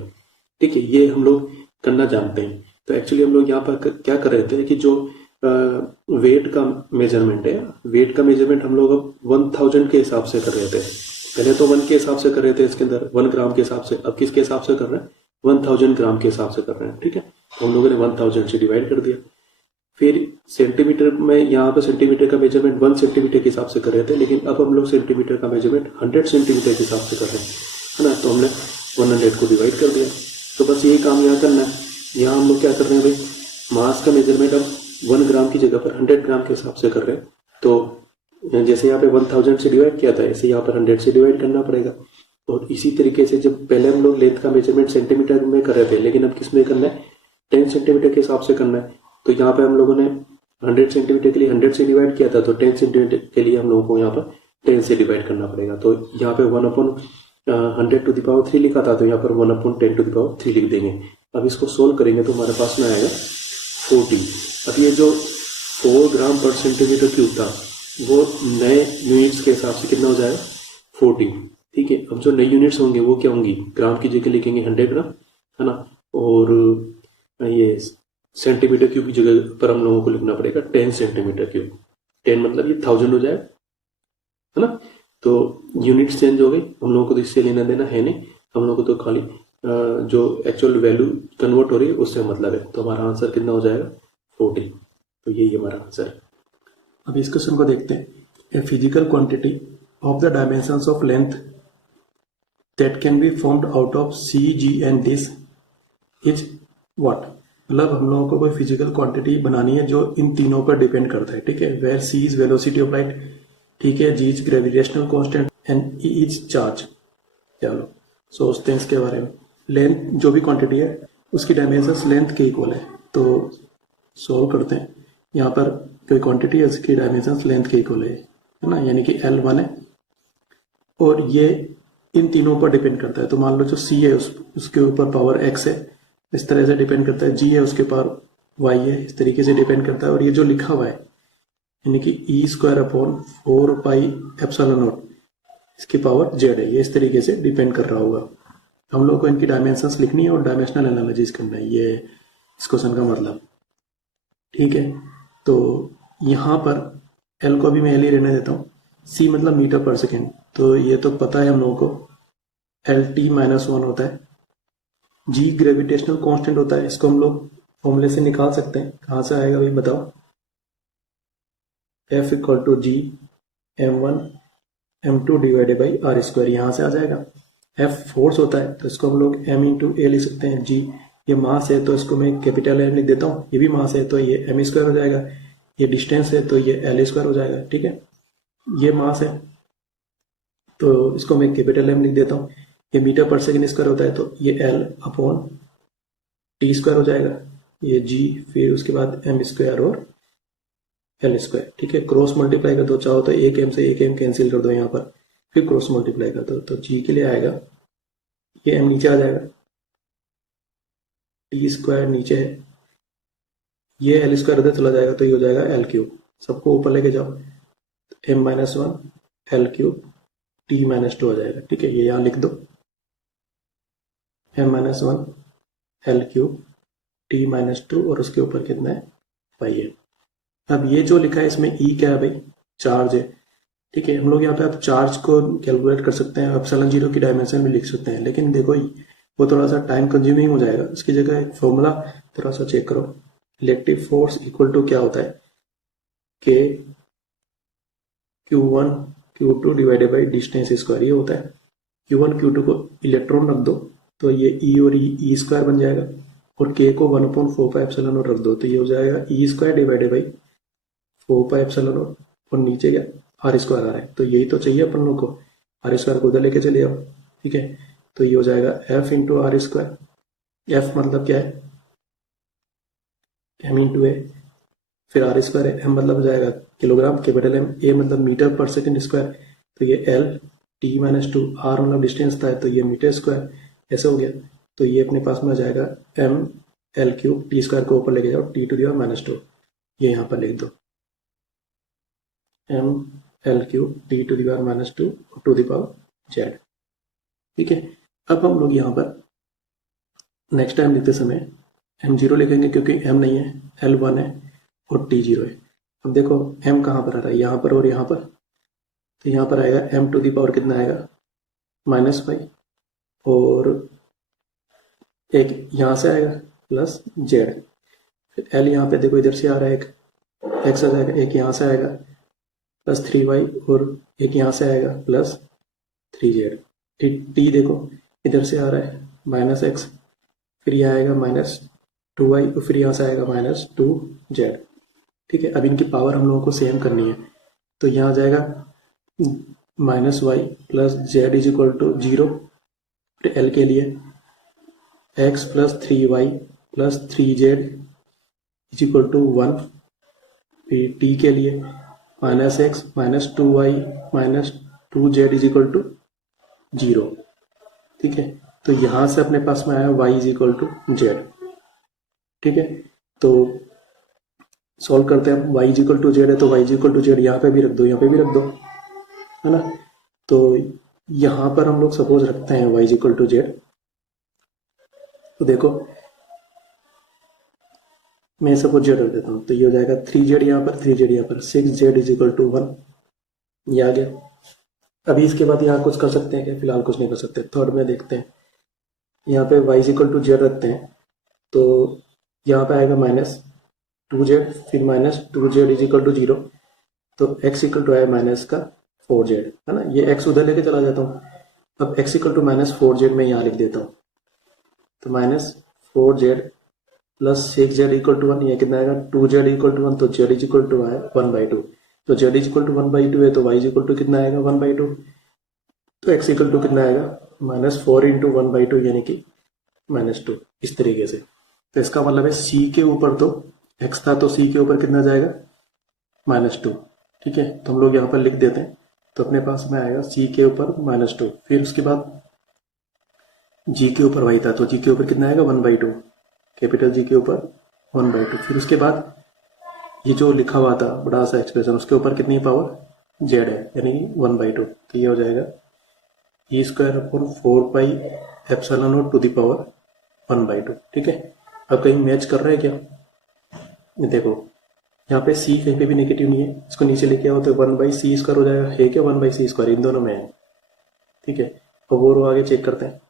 ठीक है। ये हम लोग करना जानते हैं। तो एक्चुअली हम लोग यहाँ पर क्या कर रहे थे कि जो वेट का मेजरमेंट है, वेट का मेजरमेंट हम लोग अब 1000 के हिसाब से कर रहे थे। पहले तो 1 के हिसाब से कर रहे थे, इसके अंदर 1 ग्राम के हिसाब से। अब किसके हिसाब से कर रहे हैं? 1000 ग्राम के हिसाब से कर रहे हैं, ठीक है। तो हम लोगों ने 1000 से डिवाइड कर दिया। फिर सेंटीमीटर में, यहाँ पे सेंटीमीटर का मेजरमेंट 1 सेंटीमीटर के हिसाब से कर रहे थे, लेकिन अब हम लोग सेंटीमीटर का मेजरमेंट 100 सेंटीमीटर के हिसाब से कर रहे हैं, है ना। तो हमने 100 को डिवाइड कर दिया। तो बस यही काम यहाँ करना है। यहाँ हम लोग क्या कर रहे हैं भाई? मास का मेजरमेंट अब 1 ग्राम की जगह पर 100 ग्राम के हिसाब से कर रहे हैं। तो जैसे यहाँ पे 1000 से डिवाइड किया था, ऐसे यहाँ पर 100 से डिवाइड करना पड़ेगा। और इसी तरीके से जब पहले हम लोग लेंथ का मेजरमेंट सेंटीमीटर में कर रहे थे, लेकिन अब किस में करना है? 10 सेंटीमीटर के हिसाब से करना है। तो यहाँ पे हम लोगों ने 100 सेंटीमीटर के लिए 100 से डिवाइड किया था, तो 10 सेंटीमीटर के लिए हम लोगों को यहाँ पर 10 से डिवाइड करना पड़ेगा। तो यहाँ पे 1/100 टू दी पावर 3 लिखा था, तो यहाँ पर 1/10 टू दी पावर 3 लिख देंगे। अब इसको सोल्व करेंगे तो हमारे पास में आएगा 40। अब ये जो 4 ग्राम पर सेंटीमीटर क्यूब था, वो नए यूनिट्स के हिसाब से कितना हो जाएगा? 40, ठीक है। अब जो नई यूनिट्स होंगे वो क्या होंगी? ग्राम की जगह लिखेंगे 100 ग्राम, है ना। और ये सेंटीमीटर क्यूब की जगह पर हम लोगों को लिखना पड़ेगा 10 सेंटीमीटर क्यूब। 10 मतलब ये 1000 हो जाएगा, है ना। तो यूनिट चेंज हो गई, हम लोगों को तो इससे लेना देना है नहीं, हम लोगों को तो खाली जो एक्चुअल वैल्यू कन्वर्ट हो रही है उससे मतलब है। तो हमारा आंसर कितना हो जाएगा? 40। तो यही हमारा आंसर है। अब इस क्वेश्चन को देखते हैं। A physical quantity of the dimensions of length that can be formed out of c, G and this is what. मतलब हम लोगों को कोई फिजिकल क्वांटिटी बनानी है जो इन तीनों पर डिपेंड करता है, ठीक है। Where C is velocity of light, ठीक है, G is gravitational constant and E is charge. चलो सोचते हैं इसके बारे में। लेंथ जो भी क्वांटिटी है उसकी डायमेंशंस लेंथ के इक्वल है, तो सोल्व करते हैं। यहाँ पर कोई क्वांटिटी है उसकी डायमेंशंस लेंथ के इक्वल है ना, यानी कि L1 है और ये इन तीनों पर डिपेंड करता है। तो मान लो जो C है उसके ऊपर पावर x है, इस तरह से डिपेंड करता है। G है उसके पावर y है, इस तरीके से डिपेंड करता है। और ये जो लिखा हुआ है यानी कि E²/4πε0 इसकी पावर z है, ये इस तरीके से डिपेंड कर रहा होगा। हम लोग को इनकी डायमेंशंस लिखनी है और डायमेंशनल एनालिसिस करना है, ये इस क्वेश्चन का मतलब। ठीक है, तो यहाँ पर L को भी मैं L ही रहने देता हूँ। C मतलब मीटर पर सेकेंड, तो ये तो पता है हम लोगों को LT-1 होता है। G ग्रेविटेशनल कांस्टेंट होता है, इसको हम लोग फॉर्मूले से निकाल सकते हैं। कहाँ से आएगा भाई बताओ? F = G m1 m2 divided by r², यहाँ से आ जाएगा। F फोर्स होता है, तो इसको हम लोग m × a लिख सकते हैं। G ये मास है, तो इसको मैं कैपिटल M लिख देता हूँ। ये भी मास है, तो ये m² हो जाएगा। ये डिस्टेंस है, तो ये L² हो जाएगा। ठीक है, ये मास है तो इसको मैं कैपिटल M लिख देता हूँ। ये मीटर पर सेकेंड स्क्वायर होता है, तो ये L/T² हो जाएगा। ये G, फिर उसके बाद m² और L²। ठीक है, क्रॉस मल्टीप्लाई कर दो, चाहो तो एक m से एक m कैंसिल कर दो यहाँ पर, फिर क्रॉस मल्टीप्लाई कर दो, तो G के लिए आएगा ये m नीचे आ जाएगा, T² नीचे है, ये L² उधर चला जाएगा, तो ये हो जाएगा L3। सबको ऊपर लेके जाओ, m-1 L3 T-2 हो जाएगा। ठीक है, ये यहाँ लिख दो, m-1 L3 T-2 और उसके ऊपर कितना है? 5 है। अब ये जो लिखा है इसमें E क्या है भाई? चार्ज है। ठीक है, हम लोग यहाँ पे अब चार्ज को कैलकुलेट कर सकते हैं, ε0 की डायमेंशन भी लिख सकते हैं, लेकिन देखो वो थोड़ा सा टाइम कंज्यूमिंग हो जाएगा। उसकी जगह एक फॉर्मूला थोड़ा सा चेक करो। इलेक्ट्रिक फोर्स इक्वल टू क्या होता है? K Q1 Q2 divided by distance square, ये होता है। Q1 Q2 को इलेक्ट्रॉन रख दो, तो ये E और E² बन जाएगा, और K को 1/4πε0 रख दो, तो ये हो जाएगा E² डिवाइडेड बाई 4πε0, और नीचे क्या? r² आ रहा है, तो यही तो चाहिए अपन लोग को। r² को उधर लेके चले आओ। ठीक है, तो ये हो जाएगा F × r²। F मतलब क्या है? m × a, फिर r² है, m मतलब हो जाएगा किलोग्राम, कैपिटल M, a मतलब मीटर पर सेकेंड स्क्वायर, तो ये L/T-2, r मतलब डिस्टेंस था, तो ये मीटर स्क्वायर, ऐसे हो गया। तो ये अपने पास में आ जाएगा m L3, T² को ऊपर लेके जाओ, T⁻², ये यहाँ पर लिख दो, m L3 T⁻² to the power z। ठीक है, अब हम लोग यहाँ पर नेक्स्ट टाइम लिखते समय m0 लिखेंगे, क्योंकि m नहीं है, L1 है और T0 है। अब देखो m कहाँ पर आ रहा है? यहाँ पर और यहाँ पर, तो यहाँ पर आएगा m टू द पावर कितना आएगा? -5, और एक यहाँ से आएगा प्लस z, फिर L यहाँ पे देखो इधर से आ रहा है, एक x आ जाएगा, एक यहाँ से आएगा प्लस 3y, और एक यहाँ से आएगा प्लस 3z। T देखो इधर से आ रहा है -x, फिर यहाँ आएगा -2y, और फिर यहाँ से आएगा -2z। ठीक है, अब इनकी पावर हम लोगों को सेम करनी है, तो यहाँ आ जाएगा -y प्लस z = 0, फिर L के लिए x plus 3y plus 3z = 1, फिर T के लिए -x -2y -2z = 0। ठीक है, तो यहाँ से अपने पास में आया y = z। ठीक है, तो सॉल्व करते हैं। y = z है, तो y = z यहाँ पे भी रख दो, यहाँ पे भी रख दो, है ना। तो यहाँ पर हम लोग सपोज रखते हैं y = z, तो देखो मैं सपोज z रख देता हूँ, तो ये हो जाएगा 3z यहाँ पर, 3z यहाँ पर, 6z = 1, ये आ गया। अभी इसके बाद यहाँ कुछ कर सकते हैं क्या? फिलहाल कुछ नहीं कर सकते। थर्ड में देखते हैं, यहाँ पे y = z रखते हैं, तो यहाँ पे आएगा -2z, फिर -2z = 0, तो x = आया -4z, है ना। ये x उधर लेके चला जाता हूँ। अब x = -4z में यहाँ लिख देता हूँ, तो -4z प्लस 6z = 1, ये कितना आएगा? 2z = 1, तो z = आया 1/2, तो z = 1/2 है, तो y = कितना आएगा? 1/2, तो x = कितना आएगा? -4 इंटू 1/2 यानी कि -2, इस तरीके से। तो इसका मतलब है c के ऊपर तो x था, तो c के ऊपर कितना जाएगा, -2। ठीक है, तो हम लोग यहाँ पर लिख देते हैं, तो अपने पास में आएगा c के ऊपर -2। फिर उसके बाद g के ऊपर y था, तो g के ऊपर कितना आएगा, 1/2, कैपिटल G के ऊपर 1/2। फिर उसके बाद ये जो लिखा हुआ था बड़ा सा एक्सप्रेशन, उसके ऊपर कितनी पावर, z है, यानी 1/2। तो ये हो जाएगा e²/4πε0 टू द पावर 1/2। ठीक है, अब कहीं मैच कर रहा है क्या, ये देखो यहाँ पे c कहीं पे भी नेगेटिव नहीं है, इसको नीचे लेके आओ तो 1/c² हो जाएगा, है क्या 1/c², इन दोनों में है। ठीक है, अब और आगे चेक करते हैं,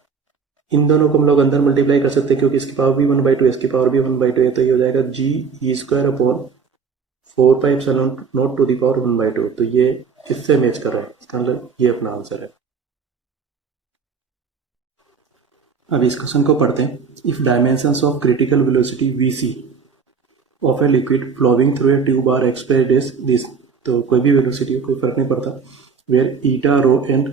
इन दोनों को हम लोग अंदर मल्टीप्लाई कर सकते हैं, क्योंकि इसकी पावर भी 1/2 है, इसकी पावर भी 1/2 है, तो ये हो जाएगा GE²/4πε0 टू द पावर 1/2। तो ये इससे मैच कर रहा है, इसका मतलब ये अपना आंसर है। अब इस क्वेश्चन को पढ़ते हैं। If dimensions of critical velocity VC of a liquid flowing through a tube are expressed as this, तो कोई भी वेलोसिटी कोई फर्क नहीं पड़ता, where eta, rho and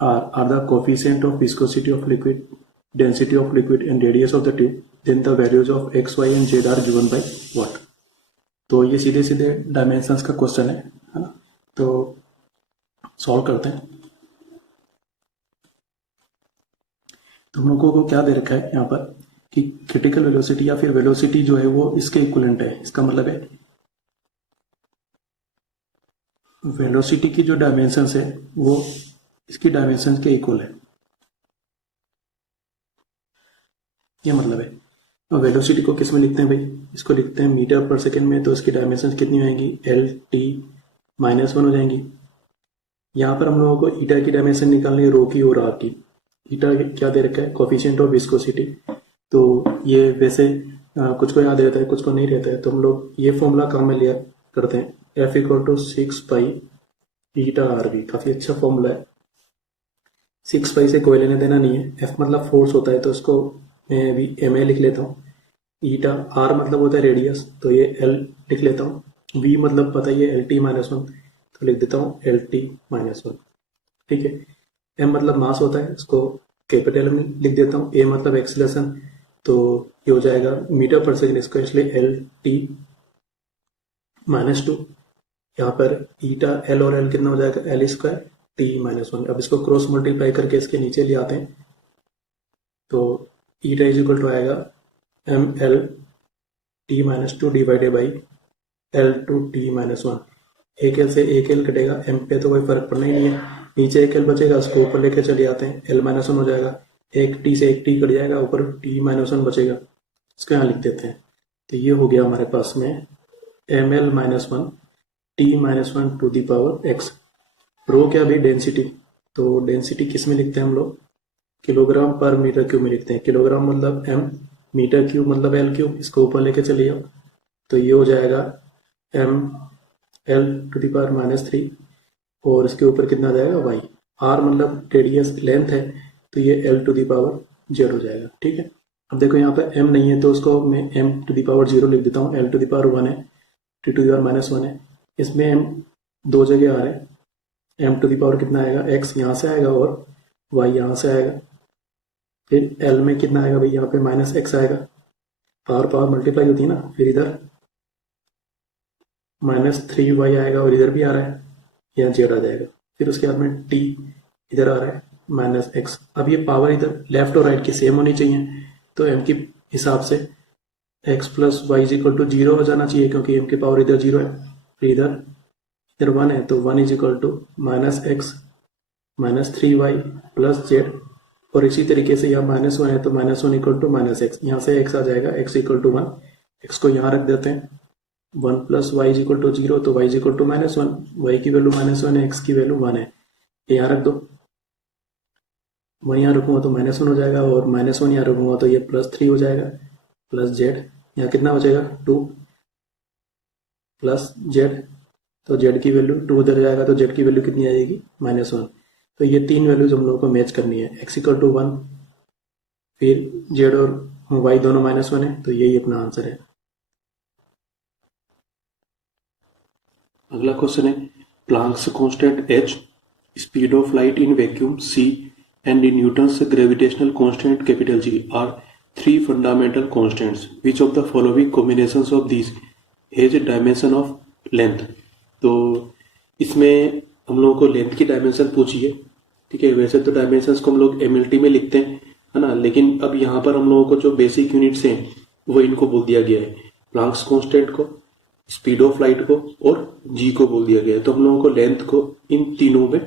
are the coefficient of viscosity of liquid, density of liquid and radius of the tube, then the values of x, y and z are given by what। तो ये सीधे सीधे dimensions का question है ना, तो solve करते हैं। तो हम लोगों को क्या दे रखा है यहाँ पर कि क्रिटिकल वेलोसिटी या फिर वेलोसिटी जो है वो इसके इक्विवेलेंट है। इसका मतलब है वेलोसिटी की जो डायमेंशंस है वो इसकी डायमेंशन के इक्वल है, ये मतलब है। और वेलोसिटी को किस में लिखते हैं भाई, इसको लिखते हैं मीटर पर सेकेंड में, तो इसकी डायमेंशन कितनी होंगी, LT-1 हो जाएंगी। यहाँ पर हम लोगों को ईटा की डायमेंशन निकालनी है, रो की और आर की। ईटा क्या दे रखा है, कोफिशिएंट ऑफ विस्कोसिटी, तो ये वैसे कुछ को याद रहता है कुछ को नहीं रहता है, तो हम लोग ये फॉर्मूला काम में लिया करते हैं, F=6π काफी अच्छा फॉर्मूला है। 6π से कोई लेने देना नहीं है, F मतलब फोर्स होता है, तो इसको मैं अभी ma लिख लेता हूँ। ईटा, R मतलब होता है रेडियस, तो ये L लिख लेता हूँ। V मतलब पता ही है LT-1, तो लिख देता हूँ LT-1। ठीक है, M मतलब मास होता है, इसको कैपिटल में लिख देता हूँ। A मतलब एक्सीलरेशन, तो ये हो जाएगा मीटर पर सेकेंड, इसको इसलिए LT-2। यहाँ पर ईटा, L और L कितना हो जाएगा, L²T-1। अब इसको क्रॉस मल्टीप्लाई करके इसके नीचे ले आते हैं, तो ईटा इज इक्वल टू आएगा ML-T-2 डिवाइडेड बाई L2T-1। एक एल से एक एल कटेगा, M पे तो कोई फर्क पड़ना ही नहीं है, नीचे एक एल बचेगा, उसको ऊपर लेके चले आते हैं, L-1 हो जाएगा, एक T से एक T कट जाएगा, ऊपर T-1 बचेगा, इसको यहाँ लिख देते हैं। तो ये हो गया हमारे पास में ML-1 T-1 to the power x। Rho क्या भाई, डेंसिटी, तो डेंसिटी किस में लिखते हैं हम लोग, किलोग्राम पर मीटर क्यूब में लिखते हैं। किलोग्राम मतलब m, मीटर क्यूब मतलब L3, इसको ऊपर लेके चलिए, तो ये हो जाएगा ML⁻³ और इसके ऊपर कितना जाएगा y। r मतलब रेडियस लेंथ है, तो ये L⁻Z हो जाएगा। ठीक है, अब देखो यहाँ पे m नहीं है, तो उसको मैं M⁻0 लिख देता हूँ, L⁻1 है, T⁻−1 है, इसमें m दो जगह आ रहे हैं, M⁻ कितना आएगा, x यहाँ से आएगा और y यहाँ से आएगा, फिर L में कितना आएगा भाई, यहाँ पे -x आएगा, पावर मल्टीप्लाई होती है ना, फिर इधर -3y आएगा और इधर भी आ रहा है, यहाँ z आ जाएगा, फिर उसके बाद में t इधर आ रहा है -x। अब ये पावर इधर लेफ्ट और राइट की सेम होनी चाहिए, तो m के हिसाब से x + y = 0 हो जाना चाहिए, क्योंकि m की पावर इधर 0 है, फिर इधर 1 है, तो 1 = -x -3y + z, और इसी तरीके से यहाँ -1 है, तो -1 = -x, यहाँ से x आ जाएगा, x = 1, x को यहाँ रख देते हैं, 1 + y = 0, तो y = -1, y की वैल्यू -1 है, x की वैल्यू 1 है, ये यहाँ रख दो, वही यहाँ रखूँगा तो -1 हो जाएगा, और -1 यहाँ रखूँगा तो ये +3 हो जाएगा, प्लस z, यहाँ कितना बचेगा 2 प्लस z, तो z की वैल्यू 2 उधर जाएगा, तो z की वैल्यू कितनी आएगी, -1। तो ये तीन वैल्यूज हम लोगों को मैच करनी है, x = 1, फिर z और y दोनों -1 है, तो यही अपना आंसर है। अगला क्वेश्चन है, Planck's constant h, speed of light in vacuum c and in Newton's gravitational constant capital G are three fundamental constants. Which of the following combinations of these has a dimension of length? तो इसमें हम लोगों को length की dimension पूछी है, ठीक है। वैसे तो डायमेंशंस को हम लोग एमएलटी में लिखते हैं, है ना, लेकिन अब यहाँ पर हम लोगों को जो बेसिक यूनिट्स हैं वो इनको बोल दिया गया है, प्लांक्स कांस्टेंट को, स्पीड ऑफ लाइट को और जी को बोल दिया गया है। तो हम लोगों को लेंथ को इन तीनों में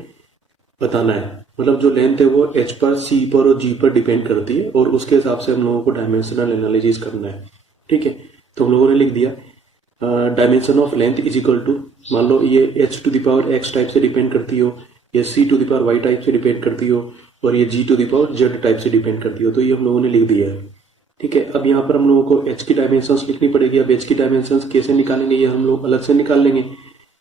बताना है, मतलब जो लेंथ है वो एच पर, सी पर और जी पर डिपेंड करती है और उसके हिसाब से हम लोगों को डायमेंशनल एनालिसिस करना है, ठीक है। तो हम लोगों ने लिख दिया dimension of length is equal to, मान लो ये H to the power X type से डिपेंड करती हो, या C to the power Y type से डिपेंड करती हो, और ये G to the power Z type से डिपेंड करती हो। तो ये हम लोगों ने लिख दिया है, ठीक है। अब यहाँ पर हम लोगों को एच की डायमेंशंस लिखनी पड़ेगी। अब एच की डायमेंशंस कैसे निकालेंगे, ये हम लोग अलग से निकाल लेंगे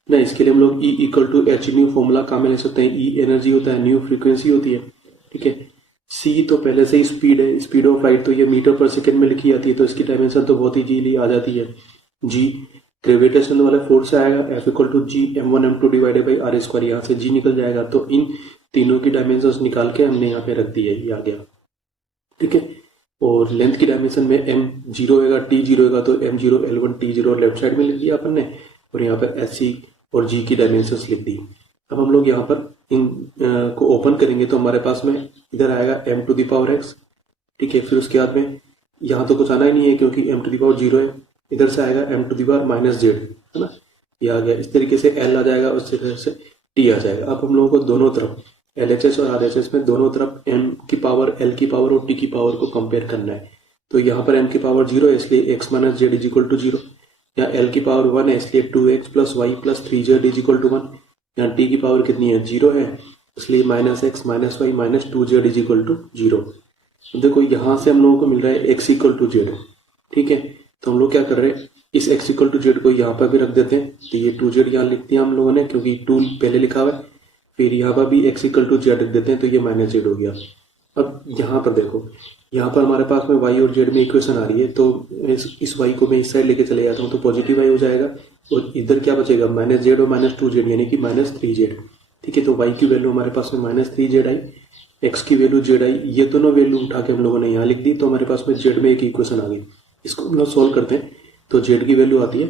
ना। इसके लिए हम लोग E equal to H nu formula काम में ले सकते हैं। ई एनर्जी होता है, न्यू फ्रीक्वेंसी होती है, ठीक है। सी तो पहले से ही स्पीड है, स्पीड ऑफ लाइट, तो ये मीटर पर सेकेंड में लिखी जाती है, तो इसकी डायमेंशन तो बहुत इजीली आ जाती है। जी ग्रेविटेशन वाले फोर्स से आएगा, F equal to G m1 m2 divided by R square, यहाँ से जी निकल जाएगा। तो इन तीनों की डायमेंशंस निकाल के हमने यहाँ पे रख दी है, ये आ गया, ठीक है। और लेंथ की डायमेंशन में m0 होगा, t0 होगा, तो m0 l1 t0 left side में लिख दिया अपन ने, और यहाँ पर एच सी और जी की डायमेंशंस लिख दी। अब हम लोग यहाँ पर इन को ओपन करेंगे तो हमारे पास में इधर आएगा m to the power x, ठीक है। फिर उसके बाद में यहाँ तो कुछ आना ही नहीं है क्योंकि m टू द पावर 0 है। इधर से आएगा m to the power minus Z, है ना, ये आ गया। इस तरीके से l आ जाएगा, उस तरह से t आ जाएगा। अब हम लोगों को दोनों तरफ LHS और RHS में दोनों तरफ m की पावर, l की पावर और t की पावर को कंपेयर करना है। तो यहाँ पर m की पावर 0 है इसलिए x minus Z is equal to 0, यहाँ l की पावर 1 है इसलिए 2x plus Y plus 3z is equal to 1, यहाँ t की पावर कितनी है 0 है इसलिए minus X minus Y minus 2z is equal to 0। देखो यहाँ से हम लोगों को मिल रहा है x इक्वल टू जेड, ठीक है। तो हम लोग क्या कर रहे हैं, इस x इक्वल टू जेड को यहाँ पर भी रख देते हैं। तो ये 2z यहाँ लिख दिया हम लोगों ने क्योंकि 2 पहले लिखा हुआ है, फिर यहाँ पर भी x इक्वल टू जेड रख देते हैं, तो ये माइनस जेड हो गया। अब यहाँ पर देखो, यहाँ पर हमारे पास में y और z में इक्वेशन आ रही है, तो इस y को मैं इस साइड लेके चले जाता हूँ तो पॉजिटिव y हो जाएगा, और इधर क्या बचेगा माइनस जेड और माइनस 2z यानी कि माइनस 3z, ठीक है। तो y की वैल्यू हमारे पास में माइनस 3z आई, x की वैल्यू z आई, ये दोनों वैल्यू उठा के हम लोगों ने यहाँ लिख दी, तो हमारे पास में z में एक इक्वेशन आ गई। इसको हम लोग सोल्व करते हैं तो z की वैल्यू आती है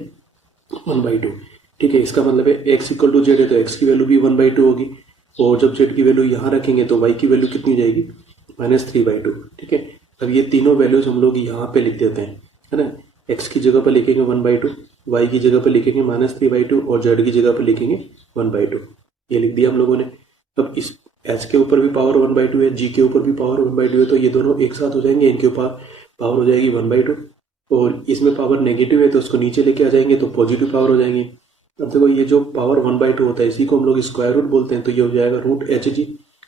1/2, ठीक है। इसका मतलब है x इक्वल टू जेड है तो x की वैल्यू भी 1/2 होगी, और जब z की वैल्यू यहाँ रखेंगे तो y की वैल्यू कितनी जाएगी -3/2, ठीक है। अब ये तीनों वैल्यूज हम लोग यहाँ पे लिख देते हैं, है ना। x की जगह पर लिखेंगे 1/2, y की जगह पर लिखेंगे -3/2 और z की जगह पर लिखेंगे 1/2, ये लिख दिया हम लोगों ने। अब इस h के ऊपर भी पावर 1/2 है, g के ऊपर भी पावर 1/2 है, तो ये दोनों एक साथ हो जाएंगे, इनके ऊपर पावर हो जाएगी 1/2, और इसमें पावर नेगेटिव है तो उसको नीचे लेके आ जाएंगे तो पॉजिटिव पावर हो जाएंगी। अब देखो ये जो पावर 1/2 होता है इसी को हम लोग स्क्वायर रूट बोलते हैं, तो ये हो जाएगा √hg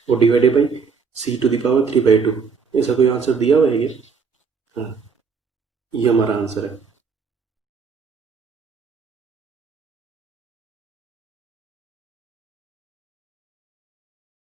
और divided by c to the power 3/2। ऐसा कोई आंसर दिया हुआ है ये? हाँ, ये हमारा आंसर है।